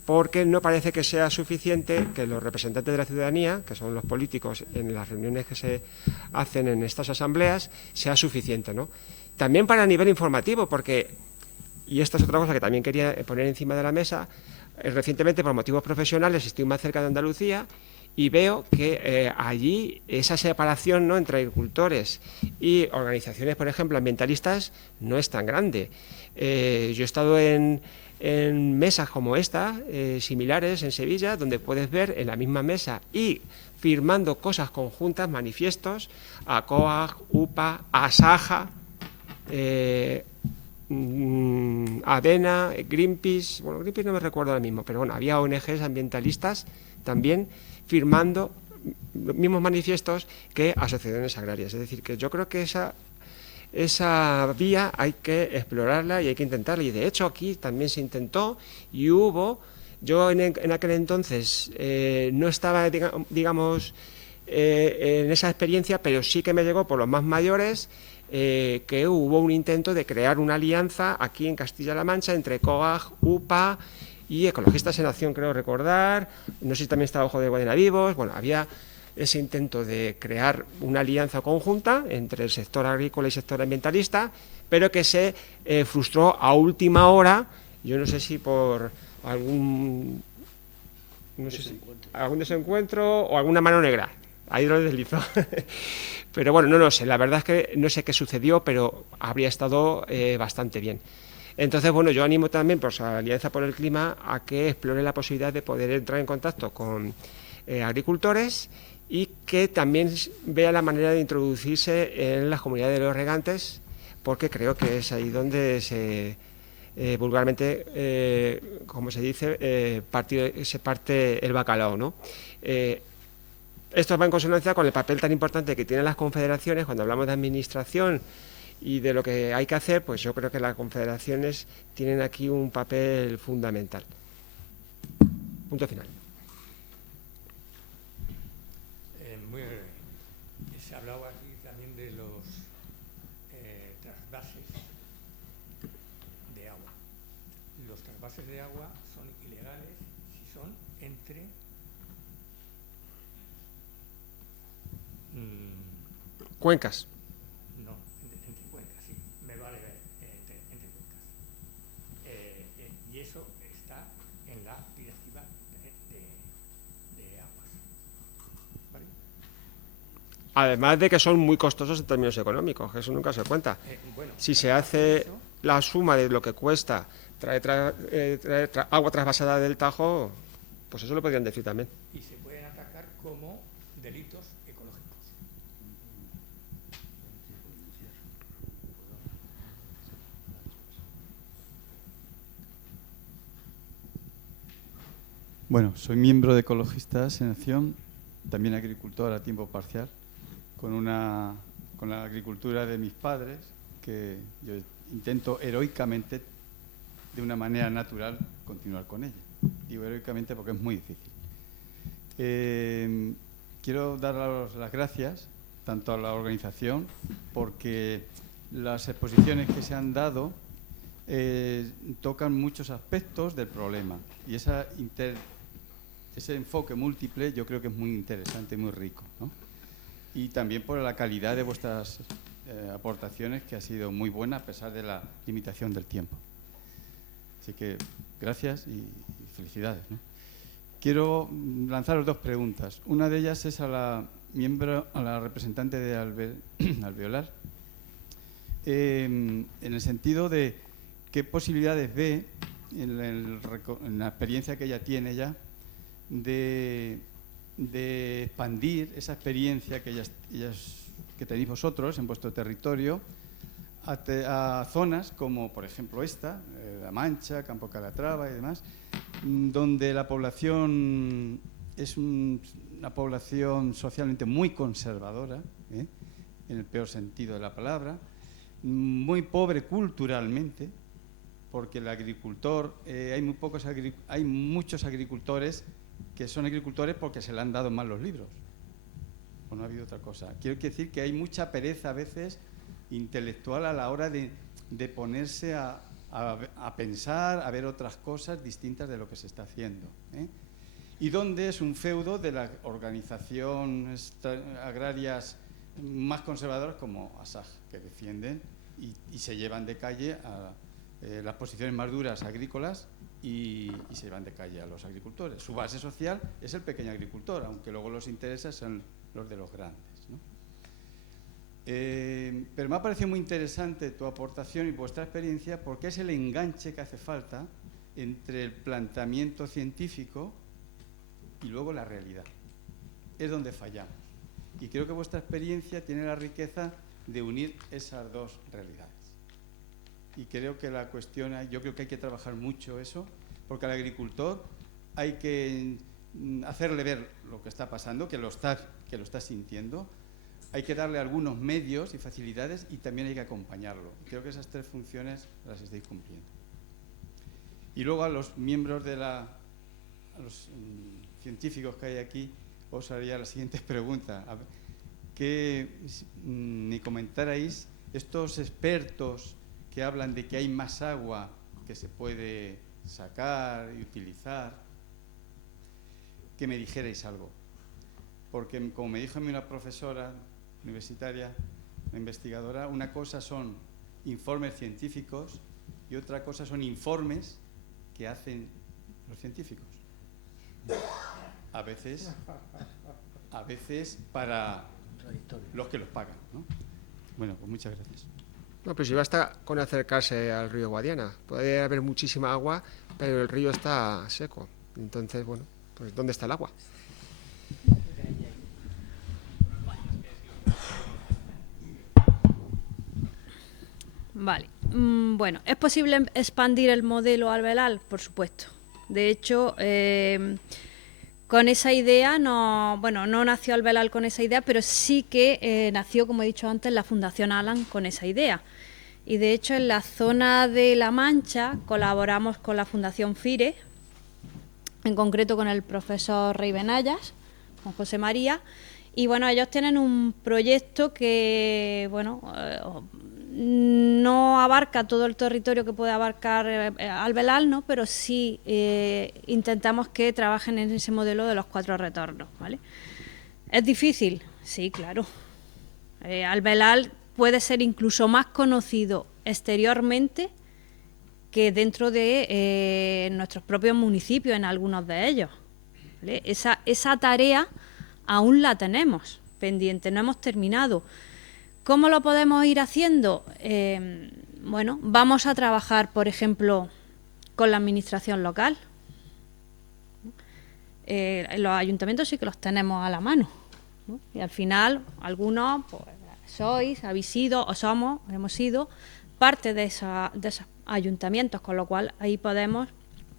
porque no parece que sea suficiente que los representantes de la ciudadanía, que son los políticos en las reuniones que se hacen en estas asambleas, sea suficiente, ¿no? También para nivel informativo, porque, y esta es otra cosa que también quería poner encima de la mesa, recientemente por motivos profesionales estoy más cerca de Andalucía y veo que allí esa separación, ¿no?, entre agricultores y organizaciones, por ejemplo, ambientalistas, no es tan grande. Yo he estado en mesas como esta, similares en Sevilla, donde puedes ver en la misma mesa y firmando cosas conjuntas, manifiestos, a COAG, UPA, ASAJA, ADENA, Greenpeace, bueno, Greenpeace no me recuerdo ahora mismo, pero bueno, había ONGs ambientalistas también firmando los mismos manifiestos que asociaciones agrarias. Es decir, que yo creo que esa vía hay que explorarla y hay que intentarla, y de hecho aquí también se intentó y hubo, yo en aquel entonces no estaba, digamos, en esa experiencia, pero sí que me llegó por los más mayores, que hubo un intento de crear una alianza aquí en Castilla-La Mancha entre COAG, UPA y Ecologistas en Acción, creo recordar, no sé si también estaba Ojo de Guadiana Vivos. Bueno, había ese intento de crear una alianza conjunta entre el sector agrícola y el sector ambientalista, pero que se frustró a última hora, yo no sé si por algún desencuentro o alguna mano negra, ahí lo deslizó. Pero bueno, no lo sé, la verdad es que no sé qué sucedió, pero habría estado bastante bien. Entonces, bueno, yo animo también, por la Alianza por el Clima, a que explore la posibilidad de poder entrar en contacto con agricultores y que también vea la manera de introducirse en las comunidades de los regantes, porque creo que es ahí donde se vulgarmente, como se dice, se parte el bacalao, ¿no? Esto va en consonancia con el papel tan importante que tienen las confederaciones cuando hablamos de administración y de lo que hay que hacer. Pues yo creo que las confederaciones tienen aquí un papel fundamental. Punto final. Muy breve. Se hablaba aquí también de los trasvases de agua. Los trasvases de agua son ilegales si son entre cuencas. No, entre cuencas, sí, me vale entre cuencas. Y eso está en la directiva de aguas. ¿Vale? Además de que son muy costosos en términos económicos, eso nunca se cuenta. Bueno, si se hace la suma de lo que cuesta traer agua trasvasada del Tajo, pues eso lo podrían decir también. Y se pueden atacar como delitos ecológicos. Bueno, soy miembro de Ecologistas en Acción, también agricultor a tiempo parcial, con la agricultura de mis padres, que yo intento heroicamente, de una manera natural, continuar con ella. Digo heroicamente porque es muy difícil. Quiero dar las gracias tanto a la organización, porque las exposiciones que se han dado tocan muchos aspectos del problema, y ese enfoque múltiple yo creo que es muy interesante y muy rico, ¿no? Y también por la calidad de vuestras aportaciones, que ha sido muy buena a pesar de la limitación del tiempo. Así que gracias y felicidades, ¿no? Quiero lanzaros dos preguntas. Una de ellas es a la representante de Alveolar, en el sentido de qué posibilidades ve en la experiencia que ella tiene ya de expandir esa experiencia que tenéis vosotros en vuestro territorio a zonas como, por ejemplo, esta, La Mancha, Campo Calatrava y demás, donde la población es una población socialmente muy conservadora, en el peor sentido de la palabra, muy pobre culturalmente, porque el agricultor, hay muchos agricultores que son agricultores porque se le han dado mal los libros, o no ha habido otra cosa. Quiero decir que hay mucha pereza a veces intelectual a la hora de ponerse a pensar, a ver otras cosas distintas de lo que se está haciendo, y donde es un feudo de las organizaciones agrarias más conservadoras como ASAG, que defienden y se llevan de calle a las posiciones más duras agrícolas y se llevan de calle a los agricultores. Su base social es el pequeño agricultor, aunque luego los intereses son los de los grandes, ¿no? Pero me ha parecido muy interesante tu aportación y vuestra experiencia, porque es el enganche que hace falta entre el planteamiento científico y luego la realidad. Es donde fallamos. Y creo que vuestra experiencia tiene la riqueza de unir esas dos realidades. Y creo que yo creo que hay que trabajar mucho eso, porque al agricultor hay que hacerle ver lo que está pasando, que lo está sintiendo. Hay que darle algunos medios y facilidades y también hay que acompañarlo. Creo que esas tres funciones las estáis cumpliendo. Y luego a los miembros a los científicos que hay aquí, os haría la siguiente pregunta. Que me comentarais estos expertos que hablan de que hay más agua que se puede sacar y utilizar, que me dijerais algo. Porque, como me dijo a mí una profesora universitaria, una investigadora, una cosa son informes científicos y otra cosa son informes que hacen los científicos. A veces para los que los pagan, ¿no? Bueno, pues muchas gracias. No, pues si basta con acercarse al río Guadiana. Puede haber muchísima agua, pero el río está seco. Entonces, bueno, pues ¿dónde está el agua? Vale. Bueno, ¿es posible expandir el modelo Alveolal? Por supuesto. De hecho, con esa idea, no nació Alveolal con esa idea, pero sí que nació, como he dicho antes, la Fundación Alan con esa idea. Y de hecho, en la zona de La Mancha colaboramos con la Fundación FIRE, en concreto con el profesor Rey Benayas, con José María, y bueno, ellos tienen un proyecto que, bueno, no abarca todo el territorio que puede abarcar Alveolal, ¿no? Pero sí intentamos que trabajen en ese modelo de los 4 retornos, ¿vale? ¿Es difícil? Sí, claro. Alveolal puede ser incluso más conocido exteriormente que dentro de nuestros propios municipios, en algunos de ellos, ¿vale? Esa tarea aún la tenemos pendiente, no hemos terminado. ¿Cómo lo podemos ir haciendo? Bueno, vamos a trabajar, por ejemplo, con la administración local. Los ayuntamientos sí que los tenemos a la mano, ¿no? Y al final, algunos pues, habéis sido o hemos sido parte de esos ayuntamientos, con lo cual ahí podemos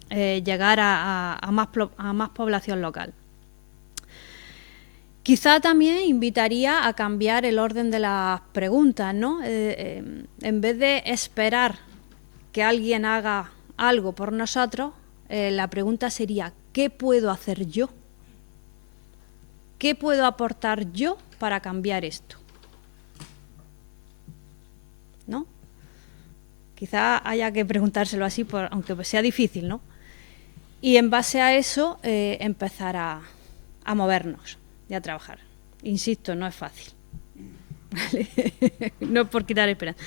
llegar a más población local. Quizá también invitaría a cambiar el orden de las preguntas, ¿no? En vez de esperar que alguien haga algo por nosotros, la pregunta sería, ¿qué puedo hacer yo? ¿Qué puedo aportar yo para cambiar esto? ¿No? Quizá haya que preguntárselo así, aunque sea difícil, ¿no? Y en base a eso empezar a movernos y a trabajar. Insisto, no es fácil. ¿Vale? No es por quitar esperanza.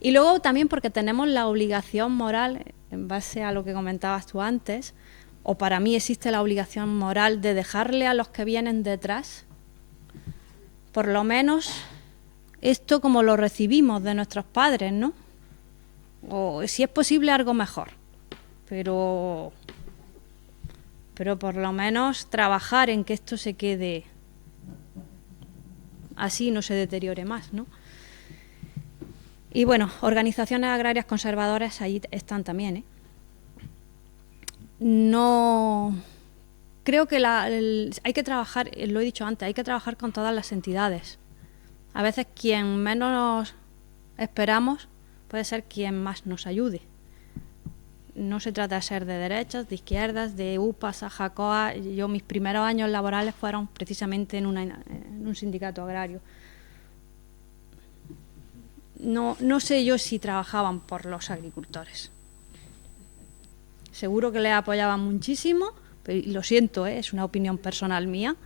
Y luego también porque tenemos la obligación moral, en base a lo que comentabas tú antes, o para mí existe la obligación moral de dejarle a los que vienen detrás, por lo menos esto como lo recibimos de nuestros padres, ¿no? O si es posible algo mejor, pero por lo menos trabajar en que esto se quede así, no se deteriore más, ¿no? Y bueno, organizaciones agrarias conservadoras ahí están también, ¿eh? No creo que hay que trabajar, lo he dicho antes, hay que trabajar con todas las entidades. A veces quien menos esperamos puede ser quien más nos ayude. No se trata de ser de derechas, de izquierdas, de UPA, SAJACOA. Yo mis primeros años laborales fueron precisamente en un sindicato agrario. No sé yo si trabajaban por los agricultores. Seguro que les apoyaban muchísimo, pero, lo siento, es una opinión personal mía,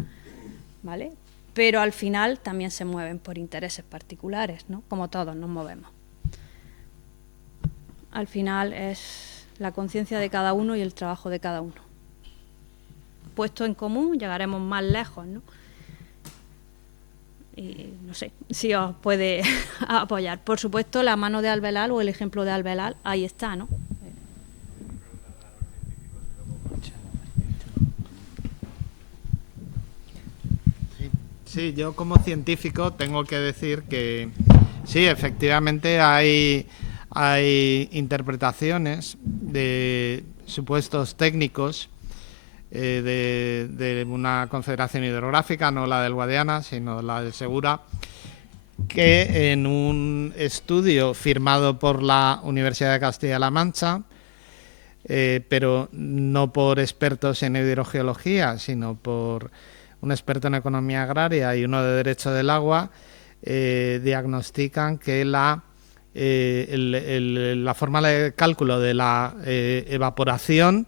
¿vale? Pero al final también se mueven por intereses particulares, ¿no? Como todos nos movemos. Al final es la conciencia de cada uno y el trabajo de cada uno. Puesto en común llegaremos más lejos, ¿no? Y no sé si os puede apoyar. Por supuesto, la mano de Albelal o el ejemplo de Albelal, ahí está, ¿no? Sí, yo como científico tengo que decir que sí, efectivamente hay interpretaciones de supuestos técnicos de una confederación hidrográfica, no la del Guadiana, sino la del Segura, que en un estudio firmado por la Universidad de Castilla-La Mancha, pero no por expertos en hidrogeología, sino por un experto en economía agraria y uno de derecho del agua, diagnostican que la forma de cálculo de la evaporación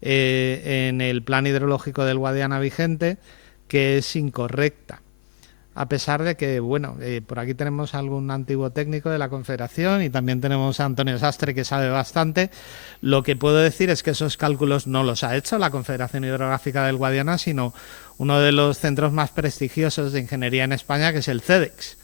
en el plan hidrológico del Guadiana vigente, que es incorrecta. A pesar de que, bueno, por aquí tenemos algún antiguo técnico de la Confederación y también tenemos a Antonio Sastre, que sabe bastante. Lo que puedo decir es que esos cálculos no los ha hecho la Confederación Hidrográfica del Guadiana, sino uno de los centros más prestigiosos de ingeniería en España, que es el CEDEX,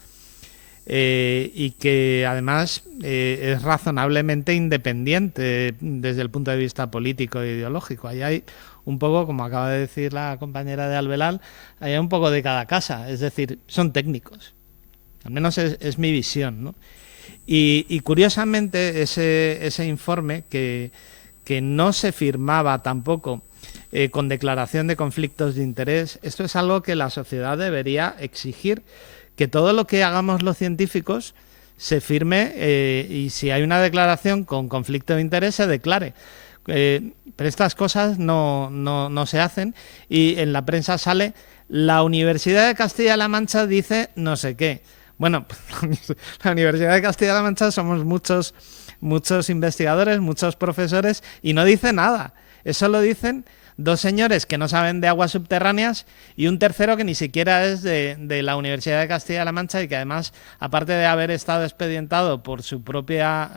y que además es razonablemente independiente desde el punto de vista político e ideológico. Ahí hay un poco, como acaba de decir la compañera de Albelal, hay un poco de cada casa, es decir, son técnicos. Al menos es mi visión, ¿no? Y curiosamente ese informe, que no se firmaba tampoco con declaración de conflictos de interés, esto es algo que la sociedad debería exigir, que todo lo que hagamos los científicos se firme y si hay una declaración con conflicto de interés se declare. Pero estas cosas no se hacen y en la prensa sale: la Universidad de Castilla-La Mancha dice no sé qué. Bueno, la Universidad de Castilla-La Mancha somos muchos investigadores, muchos profesores y no dice nada. Eso lo dicen dos señores que no saben de aguas subterráneas y un tercero que ni siquiera es de la Universidad de Castilla-La Mancha y que además, aparte de haber estado expedientado por su propia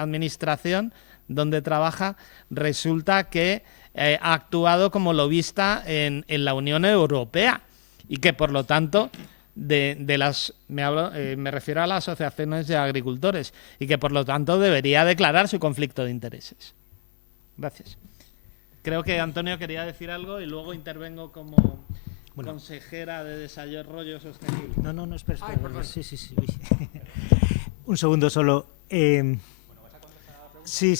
administración donde trabaja, resulta que ha actuado como lobista en la Unión Europea y que por lo tanto me refiero a las asociaciones de agricultores y que por lo tanto debería declarar su conflicto de intereses. Gracias. Creo que Antonio quería decir algo y luego intervengo como consejera de Desarrollo Sostenible. No, espera. Ay, sí. Un segundo solo. Sí.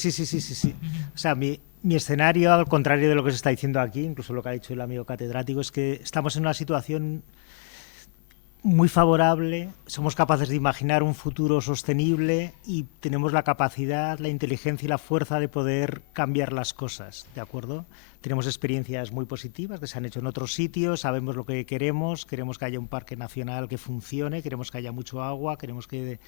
O sea, mi escenario, al contrario de lo que se está diciendo aquí, incluso lo que ha dicho el amigo catedrático, es que estamos en una situación muy favorable, somos capaces de imaginar un futuro sostenible y tenemos la capacidad, la inteligencia y la fuerza de poder cambiar las cosas, ¿de acuerdo? tenemos experiencias muy positivas que se han hecho en otros sitios, sabemos lo que queremos que haya un parque nacional que funcione, queremos que haya mucho agua, queremos que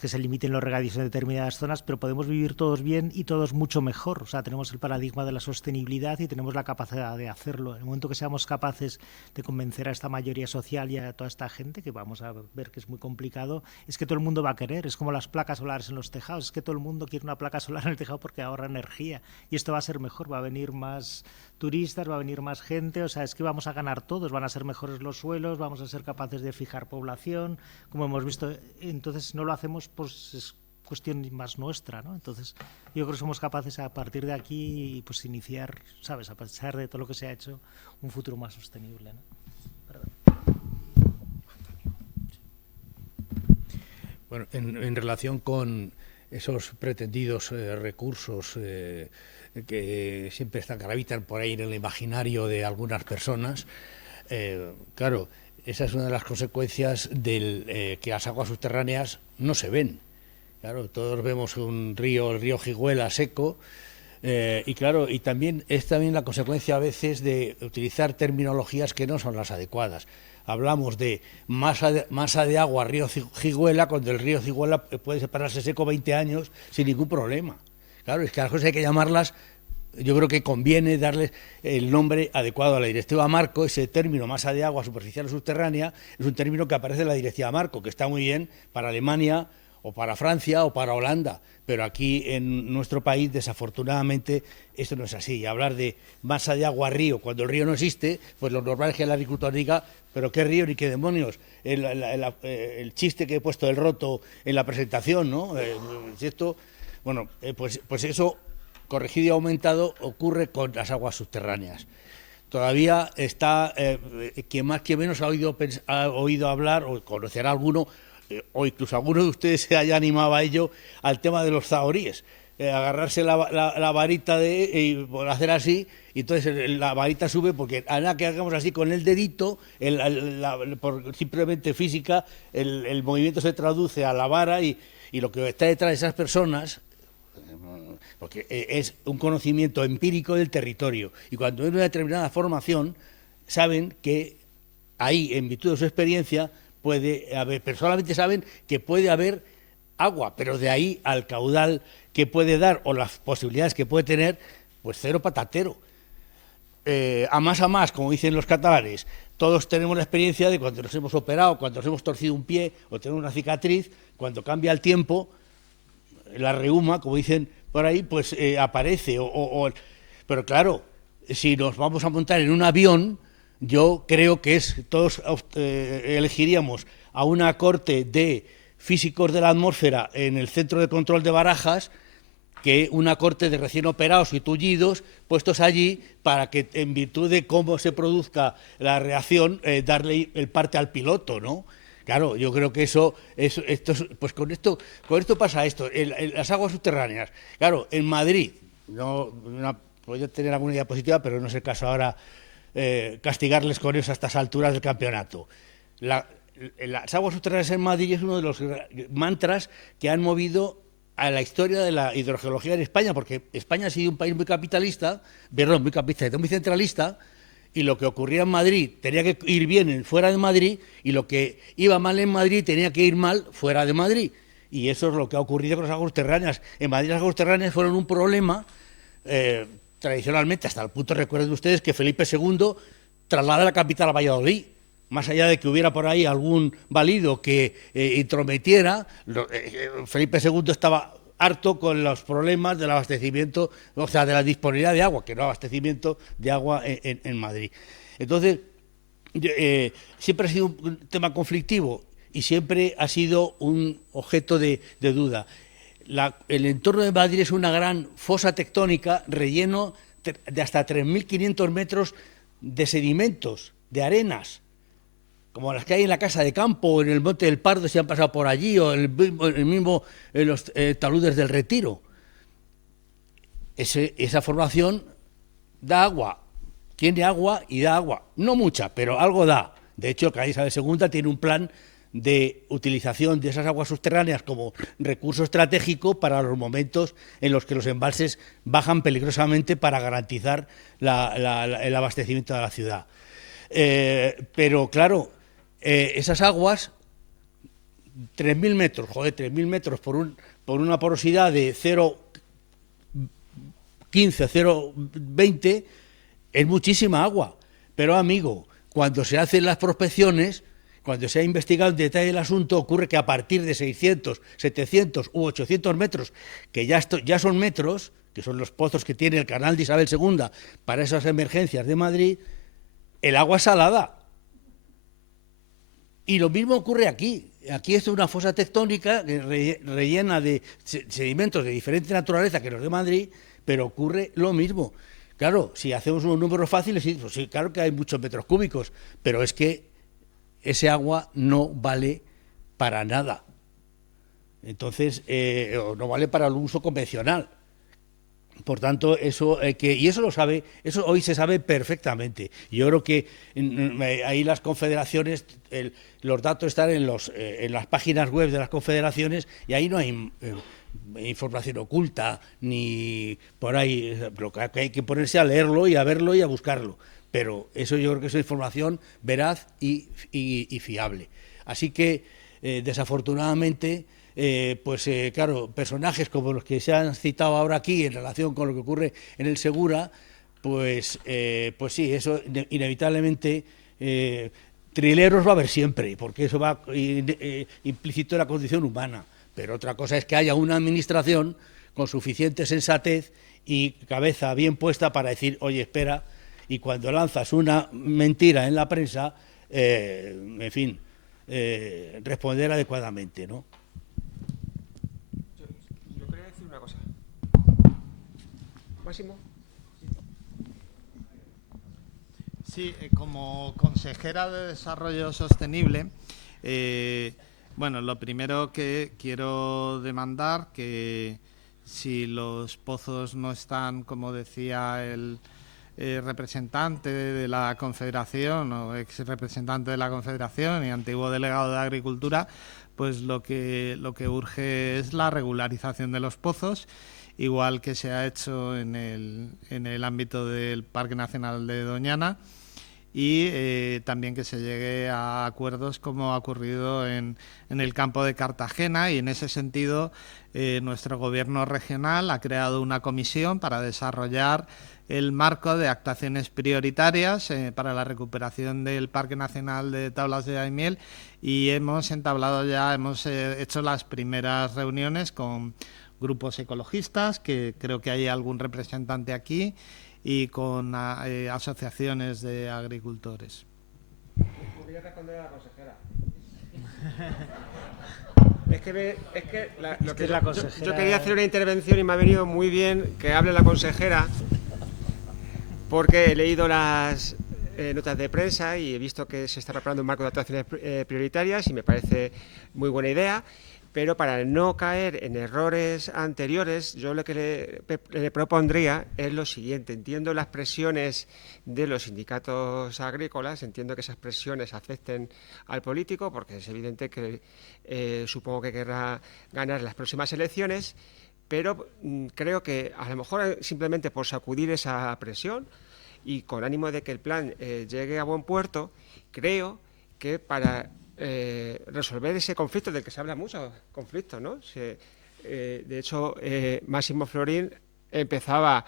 que se limiten los regadíos en determinadas zonas, pero podemos vivir todos bien y todos mucho mejor. O sea, tenemos el paradigma de la sostenibilidad y tenemos la capacidad de hacerlo. En el momento que seamos capaces de convencer a esta mayoría social y a toda esta gente, que vamos a ver que es muy complicado, es que todo el mundo va a querer. Es como las placas solares en los tejados. Es que todo el mundo quiere una placa solar en el tejado porque ahorra energía. Y esto va a ser mejor, va a venir más turistas, va a venir más gente, o sea, es que vamos a ganar todos, van a ser mejores los suelos, vamos a ser capaces de fijar población, como hemos visto. Entonces no lo hacemos, pues es cuestión más nuestra, ¿no? Entonces yo creo que somos capaces a partir de aquí, pues iniciar, ¿sabes?, a pesar de todo lo que se ha hecho, un futuro más sostenible, ¿no? Perdón. Bueno, en relación con esos pretendidos recursos que siempre gravitan por ahí en el imaginario de algunas personas, claro, esa es una de las consecuencias del que las aguas subterráneas no se ven. Claro, todos vemos un río, el río Jiguela seco, y claro, y también es también la consecuencia a veces de utilizar terminologías que no son las adecuadas. Hablamos de masa de agua río Jiguela, cuando el río Jiguela puede separarse seco 20 años sin ningún problema. Claro, es que a las cosas hay que llamarlas, yo creo que conviene darles el nombre adecuado a la Directiva Marco. Ese término, masa de agua superficial o subterránea, es un término que aparece en la Directiva Marco, que está muy bien para Alemania o para Francia o para Holanda, pero aquí en nuestro país, desafortunadamente, esto no es así. Y hablar de masa de agua río cuando el río no existe, pues lo normal es que el agricultor diga, pero qué río ni qué demonios, el chiste que he puesto del roto en la presentación, ¿no? Pues eso, corregido y aumentado, ocurre con las aguas subterráneas. Todavía está, quien más que menos ha oído hablar, o conocerá alguno, o incluso alguno de ustedes se haya animado a ello, al tema de los zahoríes. Agarrarse la varita y hacer así, y entonces la varita sube, porque a nada que hagamos así con el dedito, por simplemente física, el movimiento se traduce a la vara, y lo que está detrás de esas personas, porque es un conocimiento empírico del territorio, y cuando hay una determinada formación, saben que ahí, en virtud de su experiencia, puede haber, personalmente saben que puede haber agua, pero de ahí al caudal que puede dar o las posibilidades que puede tener, pues cero patatero. A más, como dicen los catalanes, todos tenemos la experiencia de cuando nos hemos operado, cuando nos hemos torcido un pie o tenemos una cicatriz, cuando cambia el tiempo, la reuma, como dicen por ahí, pues aparece. Pero claro, si nos vamos a montar en un avión, yo creo que todos elegiríamos a una corte de físicos de la atmósfera en el centro de control de Barajas que una corte de recién operados y tullidos puestos allí para que, en virtud de cómo se produzca la reacción, darle el parte al piloto, ¿no? Claro, yo creo que pues con esto pasa esto, las aguas subterráneas. Claro, en Madrid, voy a tener alguna diapositiva, pero no es el caso ahora castigarles con eso a estas alturas del campeonato. Las aguas subterráneas en Madrid es uno de los mantras que han movido a la historia de la hidrogeología en España, porque España ha sido un país muy centralista, y lo que ocurría en Madrid tenía que ir bien fuera de Madrid, y lo que iba mal en Madrid tenía que ir mal fuera de Madrid. Y eso es lo que ha ocurrido con las aguas subterráneas. En Madrid las aguas subterráneas fueron un problema tradicionalmente, hasta el punto, recuerden ustedes, que Felipe II traslada la capital a Valladolid. Más allá de que hubiera por ahí algún válido que intrometiera, Felipe II estaba harto con los problemas del abastecimiento, o sea, de la disponibilidad de agua, que no abastecimiento de agua en Madrid. Entonces, siempre ha sido un tema conflictivo y siempre ha sido un objeto de duda. El entorno de Madrid es una gran fosa tectónica, relleno de hasta 3.500 metros de sedimentos, de arenas, como las que hay en la Casa de Campo o en el Monte del Pardo, si han pasado por allí, o en los taludes del Retiro. Esa formación da agua, tiene agua y da agua, no mucha, pero algo da. De hecho, Cádiz de Segunda tiene un plan de utilización de esas aguas subterráneas como recurso estratégico para los momentos en los que los embalses bajan peligrosamente para garantizar el abastecimiento de la ciudad. Pero claro, esas aguas, 3.000 metros, 3.000 metros por una porosidad de 0,15, 0,20, es muchísima agua. Pero, amigo, cuando se hacen las prospecciones, cuando se ha investigado en detalle el asunto, ocurre que a partir de 600, 700 u 800 metros, que ya son metros, que son los pozos que tiene el canal de Isabel II para esas emergencias de Madrid, el agua es salada. Y lo mismo ocurre aquí. Aquí es una fosa tectónica rellena de sedimentos de diferente naturaleza que los de Madrid, pero ocurre lo mismo. Claro, si hacemos unos números fáciles, pues sí, claro que hay muchos metros cúbicos, pero es que ese agua no vale para nada. Entonces, no vale para el uso convencional. Por tanto, y eso lo sabe, eso hoy se sabe perfectamente. Yo creo que ahí las confederaciones, los datos están en las páginas web de las confederaciones y ahí no hay información oculta ni por ahí. Lo que hay que ponerse a leerlo y a verlo y a buscarlo. Pero eso yo creo que es información veraz y fiable. Así que, desafortunadamente, claro, personajes como los que se han citado ahora aquí en relación con lo que ocurre en el Segura, pues sí, eso inevitablemente trileros va a haber siempre, porque eso va implícito en la condición humana. Pero otra cosa es que haya una administración con suficiente sensatez y cabeza bien puesta para decir, oye, espera, y cuando lanzas una mentira en la prensa, en fin, responder adecuadamente, ¿no? Yo quería decir una cosa. Máximo. Sí, como consejera de Desarrollo Sostenible, bueno, lo primero que quiero demandar, que si los pozos no están, como decía el representante de la Confederación o ex representante de la Confederación y antiguo delegado de Agricultura, pues lo que urge es la regularización de los pozos, igual que se ha hecho en el ámbito del Parque Nacional de Doñana, y también que se llegue a acuerdos como ha ocurrido en el campo de Cartagena, y en ese sentido nuestro gobierno regional ha creado una comisión para desarrollar el marco de actuaciones prioritarias para la recuperación del Parque Nacional de Tablas de Daimiel, y hemos hecho las primeras reuniones con grupos ecologistas, que creo que hay algún representante aquí, y con asociaciones de agricultores. Podría responder a la consejera. Yo quería hacer una intervención y me ha venido muy bien que hable la consejera, porque he leído las notas de prensa y he visto que se está preparando un marco de actuaciones prioritarias y me parece muy buena idea. Pero para no caer en errores anteriores, yo lo que le propondría es lo siguiente. Entiendo las presiones de los sindicatos agrícolas, entiendo que esas presiones afecten al político, porque es evidente que supongo que querrá ganar las próximas elecciones, pero creo que a lo mejor simplemente por sacudir esa presión y con ánimo de que el plan llegue a buen puerto, creo que para resolver ese conflicto del que se habla mucho, conflicto, ¿no? De hecho, Máximo Florín empezaba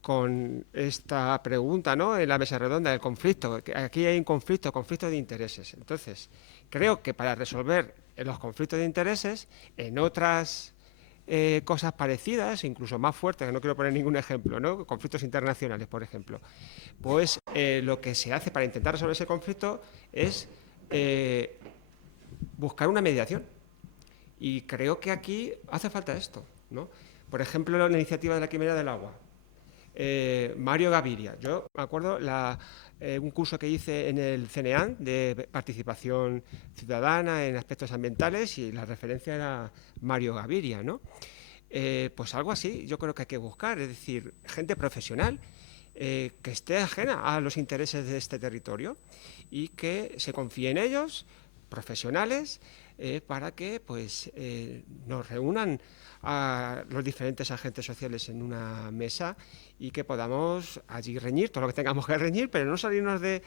con esta pregunta, ¿no? En la mesa redonda del conflicto. Aquí hay un conflicto de intereses. Entonces, creo que para resolver los conflictos de intereses, en otras cosas parecidas, incluso más fuertes, que no quiero poner ningún ejemplo, ¿no? Conflictos internacionales, por ejemplo, pues lo que se hace para intentar resolver ese conflicto es buscar una mediación, y creo que aquí hace falta esto, ¿no? Por ejemplo, la iniciativa de la Quimera del Agua, Mario Gaviria. Yo me acuerdo un curso que hice en el CNEAN de participación ciudadana en aspectos ambientales, y la referencia era Mario Gaviria, ¿no? Pues algo así yo creo que hay que buscar, es decir, gente profesional que esté ajena a los intereses de este territorio y que se confíe en ellos profesionales para que pues, nos reúnan a los diferentes agentes sociales en una mesa y que podamos allí reñir todo lo que tengamos que reñir, pero no salirnos de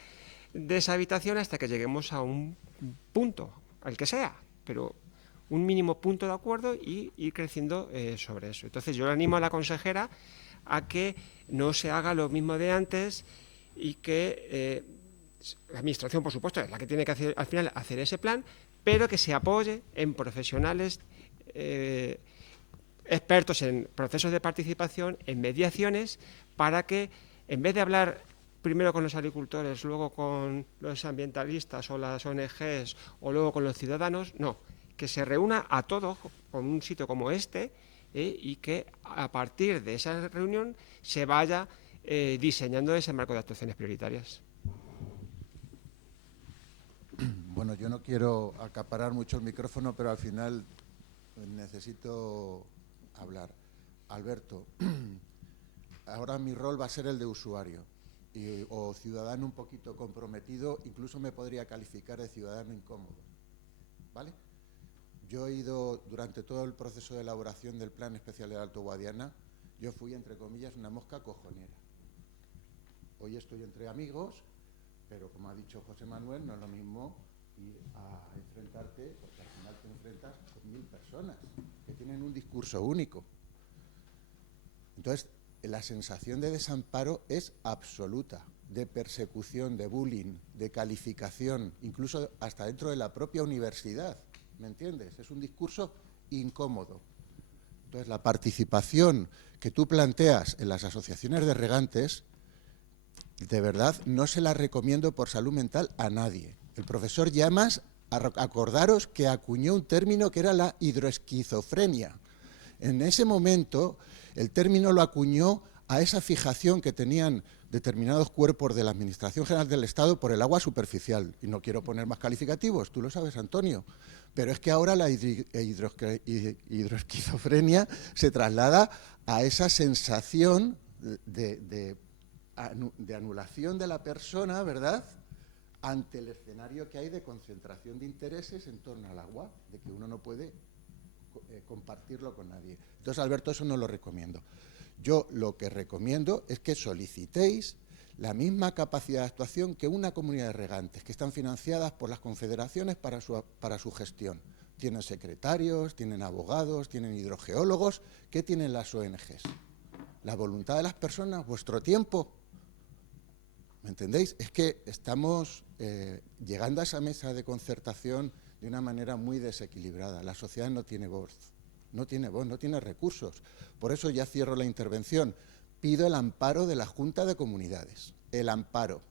esa habitación hasta que lleguemos a un punto, al que sea, pero un mínimo punto de acuerdo y ir creciendo sobre eso. Entonces yo le animo a la consejera a que no se haga lo mismo de antes y que la administración, por supuesto, es la que tiene que hacer, al final hacer ese plan, pero que se apoye en profesionales expertos en procesos de participación, en mediaciones, para que en vez de hablar primero con los agricultores, luego con los ambientalistas o las ONGs o luego con los ciudadanos, no, que se reúna a todos con un sitio como este y que a partir de esa reunión se vaya diseñando ese marco de actuaciones prioritarias. Bueno, yo no quiero acaparar mucho el micrófono, pero al final necesito hablar. Alberto, ahora mi rol va a ser el de usuario o ciudadano un poquito comprometido, incluso me podría calificar de ciudadano incómodo, ¿vale? Yo he ido durante todo el proceso de elaboración del Plan Especial del Alto Guadiana, yo fui, entre comillas, una mosca cojonera. Hoy estoy entre amigos, pero como ha dicho José Manuel, no es lo mismo ir a enfrentarte, porque al final te enfrentas con 1000 personas que tienen un discurso único. Entonces, la sensación de desamparo es absoluta, de persecución, de bullying, de calificación, incluso hasta dentro de la propia universidad, ¿me entiendes? Es un discurso incómodo. Entonces, la participación que tú planteas en las asociaciones de regantes, de verdad, no se la recomiendo por salud mental a nadie. El profesor Llamas, acordaros que acuñó un término que era la hidroesquizofrenia. En ese momento, el término lo acuñó a esa fijación que tenían determinados cuerpos de la Administración General del Estado por el agua superficial. Y no quiero poner más calificativos, tú lo sabes, Antonio. Pero es que ahora la hidroesquizofrenia se traslada a esa sensación de anulación de la persona, ¿verdad?, ante el escenario que hay de concentración de intereses en torno al agua, de que uno no puede compartirlo con nadie. Entonces, Alberto, eso no lo recomiendo. Yo lo que recomiendo es que solicitéis la misma capacidad de actuación que una comunidad de regantes, que están financiadas por las confederaciones para su gestión. Tienen secretarios, tienen abogados, tienen hidrogeólogos. ¿Qué tienen las ONGs? La voluntad de las personas, vuestro tiempo. ¿Me entendéis? Es que estamos llegando a esa mesa de concertación de una manera muy desequilibrada. La sociedad no tiene voz, no tiene voz, no tiene recursos. Por eso ya cierro la intervención. Pido el amparo de la Junta de Comunidades. El amparo.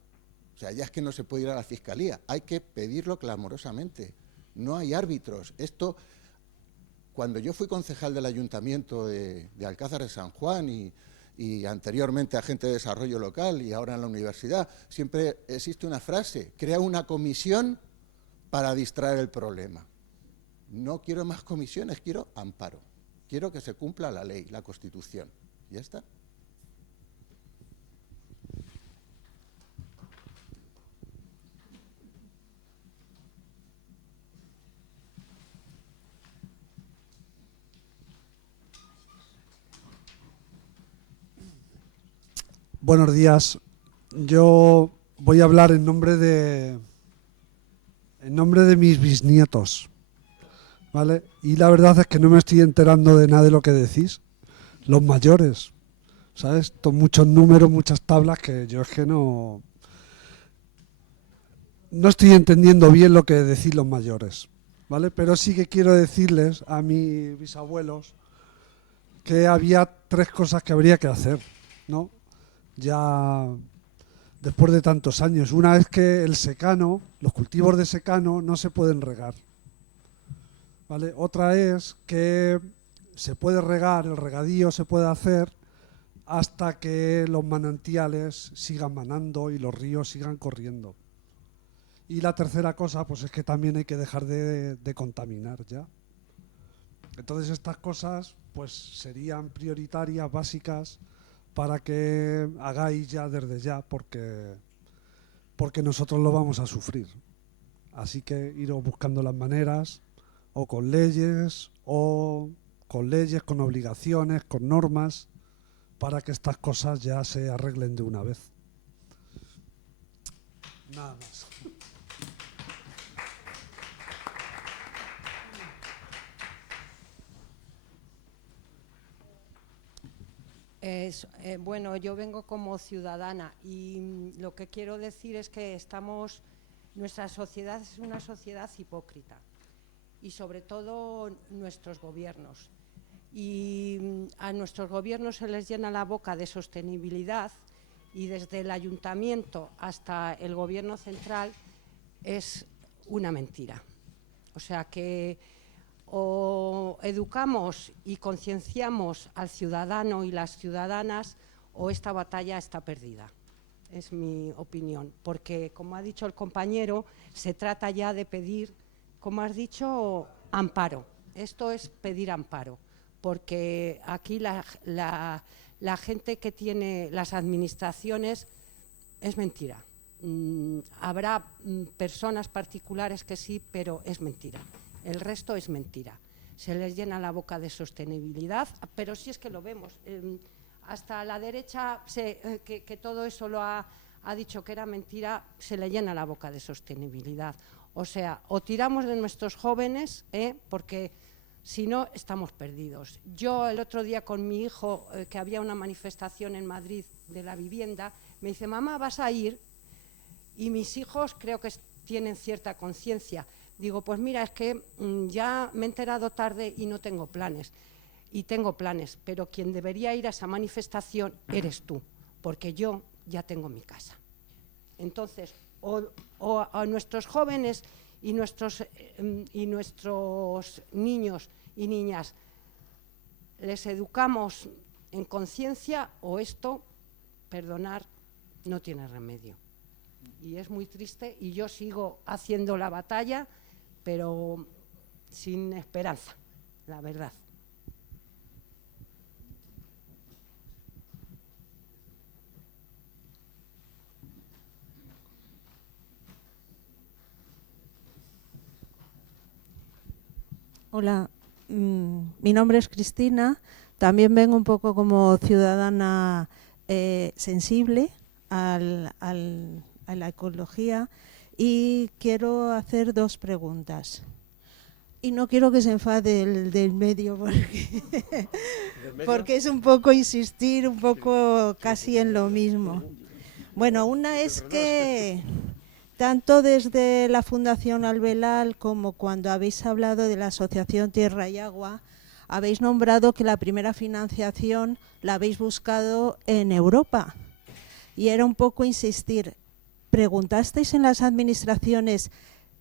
O sea, ya es que no se puede ir a la Fiscalía. Hay que pedirlo clamorosamente. No hay árbitros. Esto, cuando yo fui concejal del Ayuntamiento de Alcázar de San Juan y anteriormente agente de desarrollo local y ahora en la universidad, siempre existe una frase: crea una comisión para distraer el problema. No quiero más comisiones, quiero amparo. Quiero que se cumpla la ley, la Constitución. ¿Ya está? Buenos días. Yo voy a hablar en nombre de mis bisnietos, ¿vale? Y la verdad es que no me estoy enterando de nada de lo que decís, los mayores, ¿sabes? Muchos números, muchas tablas que yo es que no estoy entendiendo bien lo que decís los mayores, ¿vale? Pero sí que quiero decirles a mis bisabuelos que había 3 cosas que habría que hacer, ¿no? Ya después de tantos años. Una es que el secano, los cultivos de secano no se pueden regar, ¿vale? Otra es que se puede regar, el regadío se puede hacer hasta que los manantiales sigan manando y los ríos sigan corriendo. Y la tercera cosa, pues es que también hay que dejar de contaminar ya. Entonces estas cosas pues serían prioritarias, básicas, para que hagáis ya desde ya, porque nosotros lo vamos a sufrir. Así que iros buscando las maneras, o con leyes, con obligaciones, con normas, para que estas cosas ya se arreglen de una vez. Nada más. Bueno, yo vengo como ciudadana y lo que quiero decir es que nuestra sociedad es una sociedad hipócrita y sobre todo nuestros gobiernos. Y a nuestros gobiernos se les llena la boca de sostenibilidad y desde el ayuntamiento hasta el gobierno central es una mentira. O sea que o educamos y concienciamos al ciudadano y las ciudadanas o esta batalla está perdida. Es mi opinión, porque como ha dicho el compañero, se trata ya de pedir, como has dicho, amparo. Esto es pedir amparo, porque aquí la gente que tiene las administraciones es mentira. Habrá personas particulares que sí, pero es mentira. El resto es mentira. Se les llena la boca de sostenibilidad, pero sí es que lo vemos. Hasta la derecha, que todo eso lo ha dicho que era mentira, se le llena la boca de sostenibilidad. O sea, o tiramos de nuestros jóvenes, porque si no, estamos perdidos. Yo el otro día con mi hijo, que había una manifestación en Madrid de la vivienda, me dice, mamá, ¿vas a ir? Y mis hijos creo que tienen cierta conciencia. Digo, pues mira, es que ya me he enterado tarde y no tengo planes. Y tengo planes, pero quien debería ir a esa manifestación eres tú, porque yo ya tengo mi casa. Entonces, o a nuestros jóvenes y nuestros niños y niñas les educamos en conciencia o esto, perdonar, no tiene remedio. Y es muy triste y yo sigo haciendo la batalla, pero sin esperanza, la verdad. Hola, mi nombre es Cristina, también vengo un poco como ciudadana sensible a la ecología y quiero hacer dos preguntas. Y no quiero que se enfade el del medio porque es un poco insistir, un poco casi en lo mismo. Bueno, una es que tanto desde la Fundación Albelal como cuando habéis hablado de la Asociación Tierra y Agua, habéis nombrado que la primera financiación la habéis buscado en Europa. Y era un poco insistir, ¿preguntasteis en las administraciones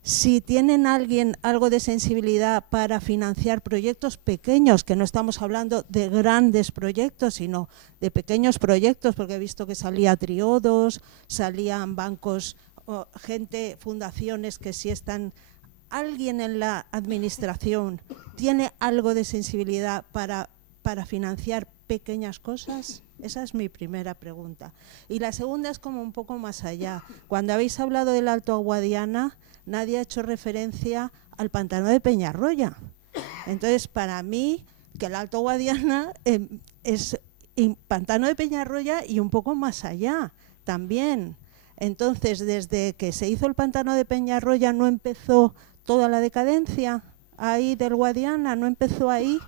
si tienen algo de sensibilidad para financiar proyectos pequeños, que no estamos hablando de grandes proyectos, sino de pequeños proyectos, porque he visto que salía Triodos, salían bancos, gente, fundaciones que sí están... ¿Alguien en la administración tiene algo de sensibilidad para financiar pequeñas cosas? Esa es mi primera pregunta. Y la segunda es como un poco más allá. Cuando habéis hablado del Alto Guadiana, nadie ha hecho referencia al pantano de Peñarroya. Entonces, para mí, que el Alto Guadiana es pantano de Peñarroya y un poco más allá también. Entonces, desde que se hizo el pantano de Peñarroya, ¿no empezó toda la decadencia ahí del Guadiana? ¿No empezó ahí?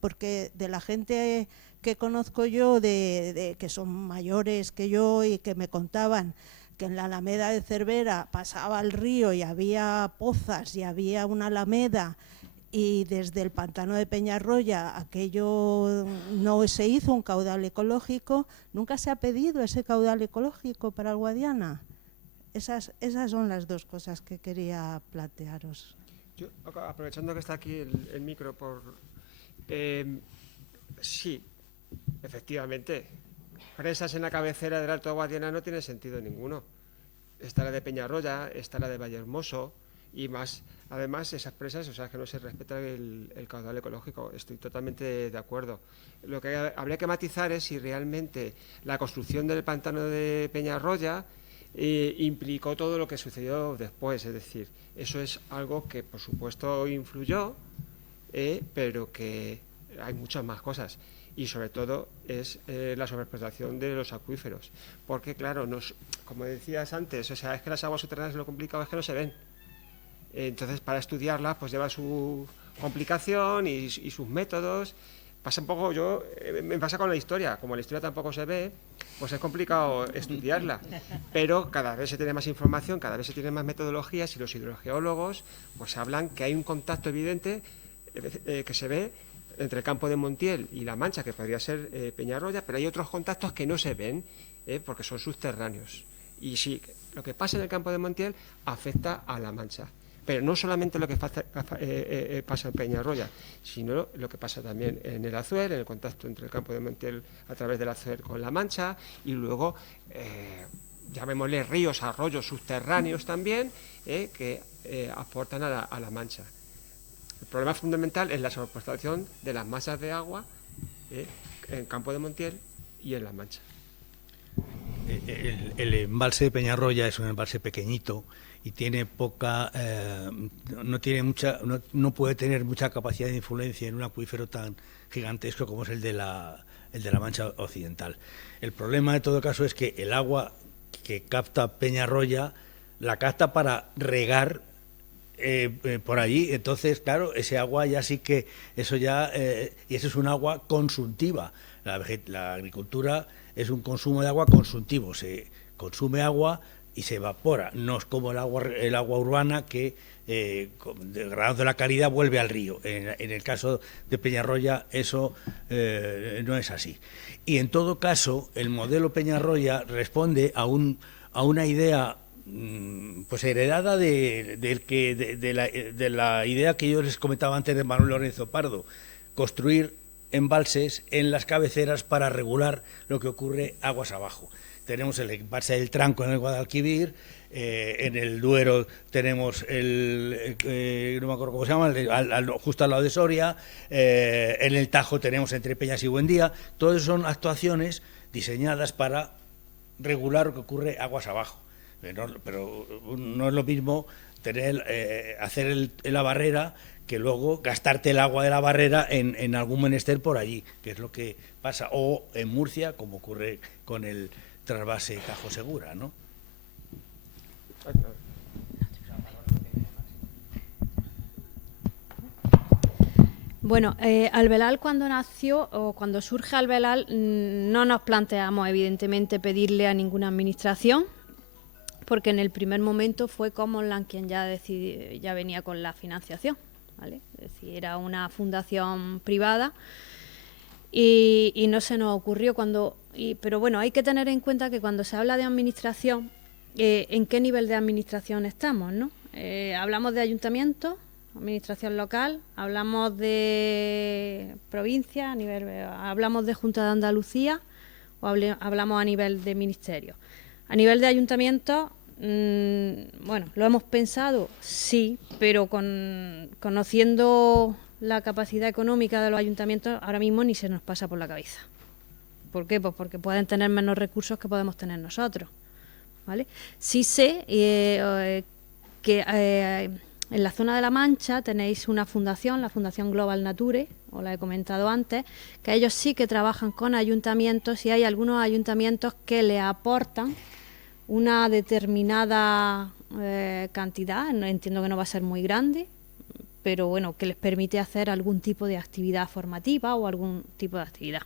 Porque de la gente que conozco yo, que son mayores que yo y que me contaban que en la Alameda de Cervera pasaba el río y había pozas y había una alameda, y desde el pantano de Peñarroya aquello no se hizo un caudal ecológico, nunca se ha pedido ese caudal ecológico para el Guadiana. Esas son las dos cosas que quería plantearos. Yo, aprovechando que está aquí el micro, sí, efectivamente, presas en la cabecera del Alto Guadiana no tiene sentido ninguno. Está la de Peñarroya, está la de Vallehermoso y más. Además, esas presas, o sea, que no se respeta el caudal ecológico. Estoy totalmente de acuerdo. Lo que habría que matizar es si realmente la construcción del pantano de Peñarroya implicó todo lo que sucedió después. Es decir, eso es algo que por supuesto influyó, pero que hay muchas más cosas. Y sobre todo es la sobreexplotación de los acuíferos. Porque claro, como decías antes, o sea, es que las aguas subterráneas lo complicado es que no se ven. Entonces, para estudiarlas, pues lleva su complicación y sus métodos. Pasa un poco, me pasa con la historia, como la historia tampoco se ve, pues es complicado estudiarla, pero cada vez se tiene más información, cada vez se tienen más metodologías y los hidrogeólogos pues hablan que hay un contacto evidente que se ve entre el campo de Montiel y La Mancha, que podría ser Peñarroya, pero hay otros contactos que no se ven porque son subterráneos. Y sí, lo que pasa en el campo de Montiel afecta a La Mancha. Pero no solamente lo que pasa en Peñarroya, sino lo que pasa también en el Azuer, en el contacto entre el campo de Montiel a través del Azuer con La Mancha, y luego, llamémosle ríos, arroyos subterráneos también, que aportan a la Mancha. El problema fundamental es la sobreexplotación de las masas de agua en el campo de Montiel y en La Mancha. El embalse de Peñarroya es un embalse pequeñito y tiene no puede tener mucha capacidad de influencia en un acuífero tan gigantesco como es el de la Mancha Occidental. El problema de todo caso es que el agua que capta Peñarroya la capta para regar por allí. Entonces, claro, ese agua ya sí que y eso es un agua consumtiva. La agricultura es un consumo de agua consultivo, se consume agua y se evapora, no es como el agua urbana que, degradando la calidad, vuelve al río. En el caso de Peñarroya eso no es así. Y en todo caso, el modelo Peñarroya responde a una idea pues heredada de la idea que yo les comentaba antes de Manuel Lorenzo Pardo, construir embalses en las cabeceras para regular lo que ocurre aguas abajo. Tenemos el embalse del Tranco en el Guadalquivir, en el Duero tenemos no me acuerdo cómo se llama, justo al lado de Soria, en el Tajo tenemos entre Peñas y Buendía. Todas son actuaciones diseñadas para regular lo que ocurre aguas abajo. Pero no es lo mismo hacer la barrera que luego gastarte el agua de la barrera en algún menester por allí, que es lo que pasa, o en Murcia, como ocurre con el trasvase Tajo Segura, ¿no? Bueno, Albelal cuando nació o cuando surge Albelal no nos planteamos evidentemente pedirle a ninguna administración, porque en el primer momento fue Commonland quien ya venía con la financiación, ¿vale? Es decir, era una fundación privada y no se nos ocurrió pero bueno, hay que tener en cuenta que cuando se habla de administración, ¿en qué nivel de administración estamos, no? Hablamos de ayuntamiento, administración local, hablamos de provincia, hablamos de Junta de Andalucía o hablamos a nivel de ministerio. A nivel de ayuntamiento, bueno, lo hemos pensado, sí, pero conociendo la capacidad económica de los ayuntamientos, ahora mismo ni se nos pasa por la cabeza. ¿Por qué? Pues porque pueden tener menos recursos que podemos tener nosotros, ¿vale? Sí sé que en la zona de La Mancha tenéis una fundación, la Fundación Global Nature, os la he comentado antes, que ellos sí que trabajan con ayuntamientos y hay algunos ayuntamientos que le aportan una determinada cantidad, entiendo que no va a ser muy grande, pero bueno, que les permite hacer algún tipo de actividad formativa o algún tipo de actividad.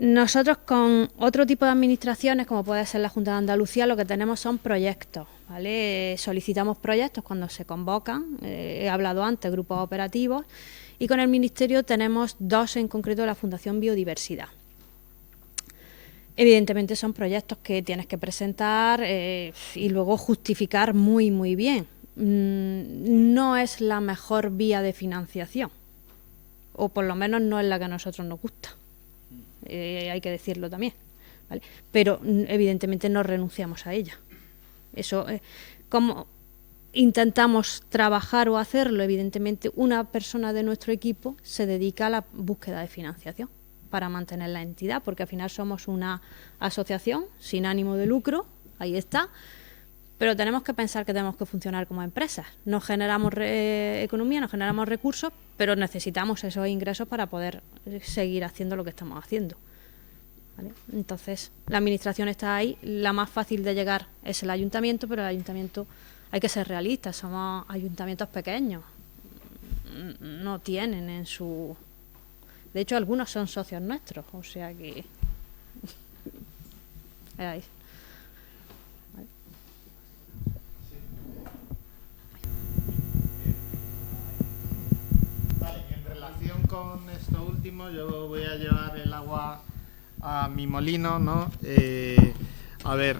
Nosotros con otro tipo de administraciones, como puede ser la Junta de Andalucía, lo que tenemos son proyectos, ¿vale? Solicitamos proyectos cuando se convocan, he hablado antes, grupos operativos, y con el Ministerio tenemos dos en concreto de la Fundación Biodiversidad. Evidentemente son proyectos que tienes que presentar y luego justificar muy, muy bien. No es la mejor vía de financiación, o por lo menos no es la que a nosotros nos gusta. Hay que decirlo también, ¿vale? Pero evidentemente no renunciamos a ella. Eso, como intentamos trabajar o hacerlo, evidentemente una persona de nuestro equipo se dedica a la búsqueda de financiación. para mantener la entidad, porque al final somos una asociación sin ánimo de lucro, ahí está, pero tenemos que pensar que tenemos que funcionar como empresas. No generamos economía, no generamos recursos, pero necesitamos esos ingresos para poder seguir haciendo lo que estamos haciendo. ¿Vale? Entonces, la administración está ahí, la más fácil de llegar es el ayuntamiento, pero el ayuntamiento hay que ser realistas, somos ayuntamientos pequeños, no tienen en su... De hecho, algunos son socios nuestros, o sea que... Ahí. Vale, en relación con esto último, yo voy a llevar el agua a mi molino, ¿no? A ver,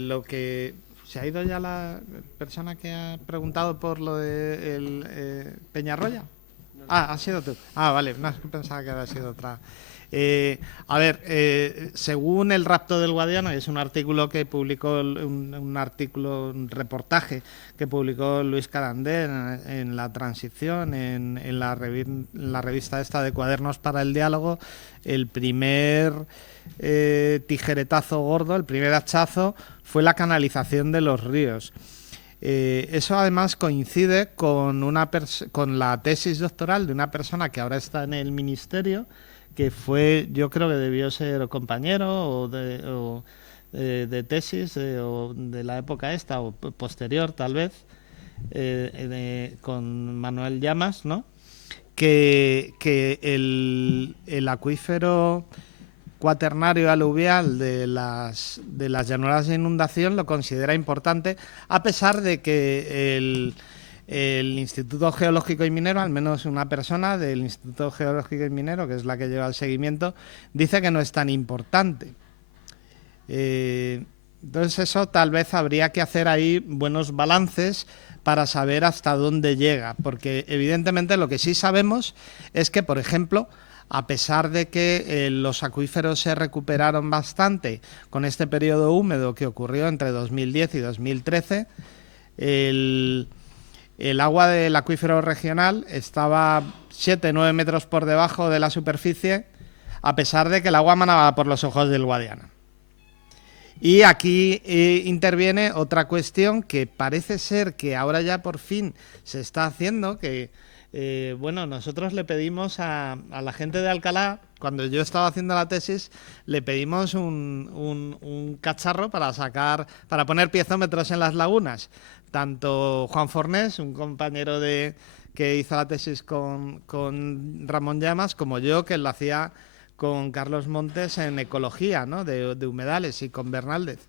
lo que... ¿Se ha ido ya la persona que ha preguntado por lo de Peñarroya? Ah, ha sido tú. Ah, vale, no, es que pensaba que había sido otra. A ver, según el rapto del Guadiana, es un artículo que publicó, un reportaje que publicó Luis Carandé en La Transición, en la revista esta de Cuadernos para el Diálogo, el primer tijeretazo gordo, el primer hachazo, fue la canalización de los ríos. Eso además coincide con la tesis doctoral de una persona que ahora está en el ministerio, que fue, yo creo que debió ser compañero de tesis o de la época esta o posterior tal vez, con Manuel Llamas, ¿no? Que el acuífero cuaternario aluvial de las llanuras de inundación lo considera importante, a pesar de que el Instituto Geológico y Minero, al menos una persona del Instituto Geológico y Minero, que es la que lleva el seguimiento, dice que no es tan importante. Entonces eso tal vez habría que hacer ahí buenos balances para saber hasta dónde llega, porque evidentemente lo que sí sabemos es que, por ejemplo, a pesar de que los acuíferos se recuperaron bastante con este periodo húmedo que ocurrió entre 2010 y 2013, el agua del acuífero regional estaba 7-9 metros por debajo de la superficie, a pesar de que el agua manaba por los ojos del Guadiana. Y aquí interviene otra cuestión que parece ser que ahora ya por fin se está haciendo, que bueno, nosotros le pedimos a la gente de Alcalá, cuando yo estaba haciendo la tesis, le pedimos un cacharro para poner piezómetros en las lagunas. Tanto Juan Fornés, un compañero que hizo la tesis con Ramón Llamas, como yo, que lo hacía con Carlos Montes en ecología, ¿no? de humedales, y con Bernaldez.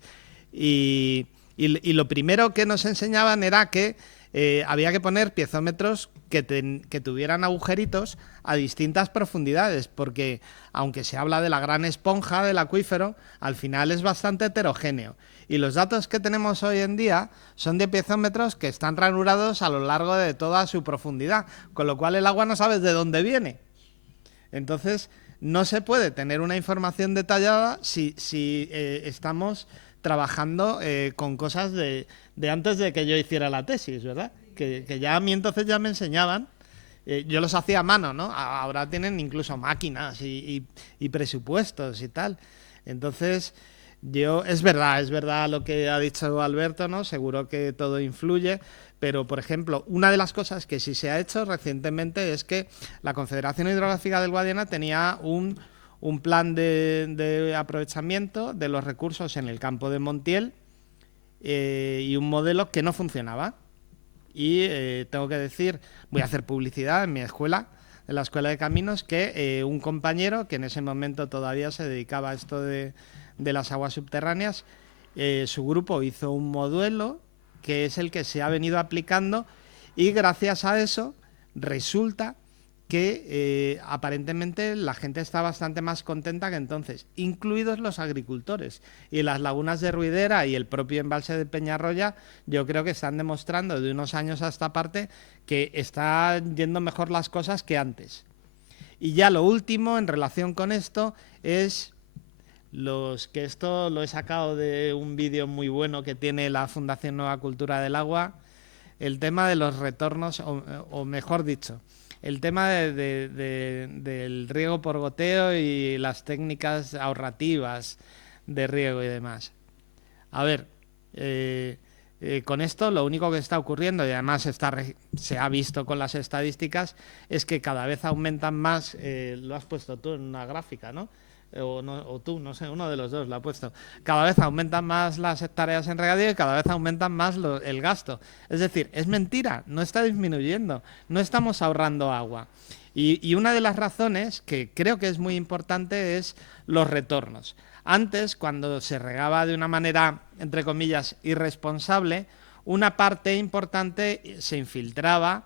Y lo primero que nos enseñaban era que había que poner piezómetros que tuvieran agujeritos a distintas profundidades, porque aunque se habla de la gran esponja del acuífero, al final es bastante heterogéneo. Y los datos que tenemos hoy en día son de piezómetros que están ranurados a lo largo de toda su profundidad, con lo cual el agua no sabes de dónde viene. Entonces, no se puede tener una información detallada si estamos trabajando con cosas de antes de que yo hiciera la tesis, ¿verdad? Que ya a mí entonces ya me enseñaban. Yo los hacía a mano, ¿no? Ahora tienen incluso máquinas y presupuestos y tal. Entonces, es verdad lo que ha dicho Alberto, ¿no? Seguro que todo influye, pero, por ejemplo, una de las cosas que sí se ha hecho recientemente es que la Confederación Hidrográfica del Guadiana tenía un plan de aprovechamiento de los recursos en el campo de Montiel y un modelo que no funcionaba. Y tengo que decir, voy a hacer publicidad en mi escuela, en la Escuela de Caminos, que un compañero que en ese momento todavía se dedicaba a esto de las aguas subterráneas, su grupo hizo un modelo que es el que se ha venido aplicando, y gracias a eso resulta que aparentemente la gente está bastante más contenta que entonces, incluidos los agricultores. Y las lagunas de Ruidera y el propio embalse de Peñarroya, yo creo que están demostrando de unos años a esta parte que están yendo mejor las cosas que antes. Y ya lo último en relación con esto es que esto lo he sacado de un vídeo muy bueno que tiene la Fundación Nueva Cultura del Agua, el tema de los retornos, o mejor dicho, el tema del riego por goteo y las técnicas ahorrativas de riego y demás. A ver, con esto lo único que está ocurriendo, y además se ha visto con las estadísticas, es que cada vez aumentan más, lo has puesto tú en una gráfica, ¿no? O tú, no sé, uno de los dos lo ha puesto. Cada vez aumentan más las hectáreas en regadío y cada vez aumentan más el gasto. Es decir, es mentira, no está disminuyendo, no estamos ahorrando agua. Y una de las razones que creo que es muy importante es los retornos. Antes, cuando se regaba de una manera, entre comillas, irresponsable, una parte importante se infiltraba,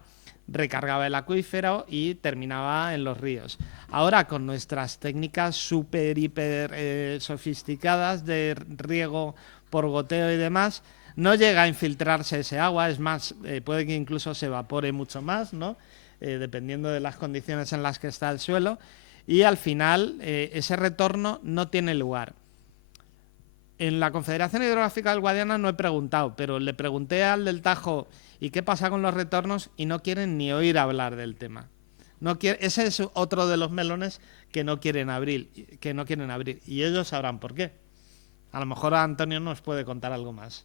recargaba el acuífero y terminaba en los ríos. Ahora, con nuestras técnicas súper, hiper sofisticadas de riego por goteo y demás, no llega a infiltrarse ese agua, es más, puede que incluso se evapore mucho más, ¿no? Dependiendo de las condiciones en las que está el suelo, y al final ese retorno no tiene lugar. En la Confederación Hidrográfica del Guadiana no he preguntado, pero le pregunté al del Tajo ¿y qué pasa con los retornos? Y no quieren ni oír hablar del tema. Ese es otro de los melones que no quieren abrir, y ellos sabrán por qué. A lo mejor Antonio nos puede contar algo más.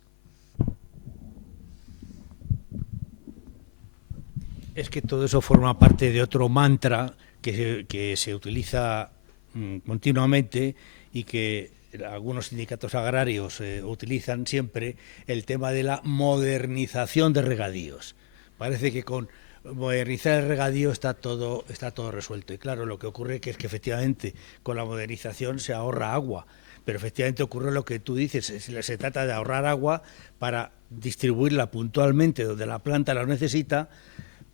Es que todo eso forma parte de otro mantra que se utiliza continuamente y que algunos sindicatos agrarios utilizan siempre, el tema de la modernización de regadíos. Parece que con modernizar el regadío está todo resuelto. Y claro, lo que ocurre es que efectivamente con la modernización se ahorra agua, pero efectivamente ocurre lo que tú dices, se trata de ahorrar agua para distribuirla puntualmente donde la planta la necesita,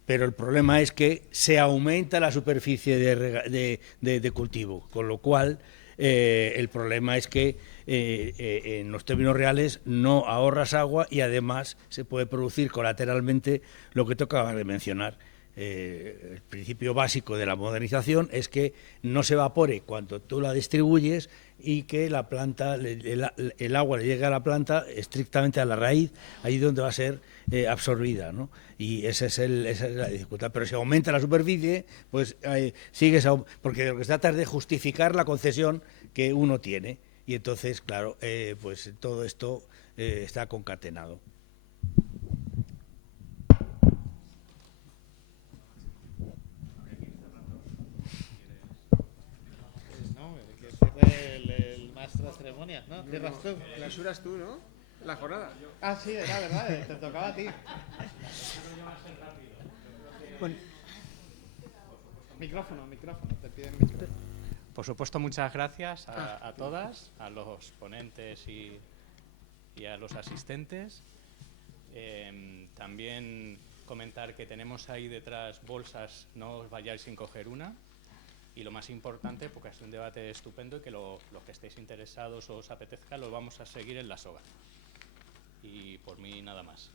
pero el problema es que se aumenta la superficie de cultivo, con lo cual el problema es que en los términos reales no ahorras agua y además se puede producir colateralmente lo que tocaba de mencionar. El principio básico de la modernización es que no se evapore cuando tú la distribuyes y que la planta, el agua le llegue a la planta estrictamente a la raíz, ahí donde va a ser absorbida, ¿no? Y esa es la dificultad. Pero si aumenta la superficie, pues porque lo que se trata es de justificar la concesión que uno tiene. Y entonces, claro, pues todo esto está concatenado. El maestro de ceremonias, ¿no? Cierras tú. Clausuras tú, ¿no? La jornada. Ah, sí, era verdad, te tocaba a ti. Bueno. Micrófono, te piden micrófono. Por supuesto, muchas gracias a todas, a los ponentes y a los asistentes. También comentar que tenemos ahí detrás bolsas, no os vayáis sin coger una. Y lo más importante, porque es un debate estupendo y que los que estéis interesados o os apetezca, lo vamos a seguir en la SOGA. Y por mí nada más.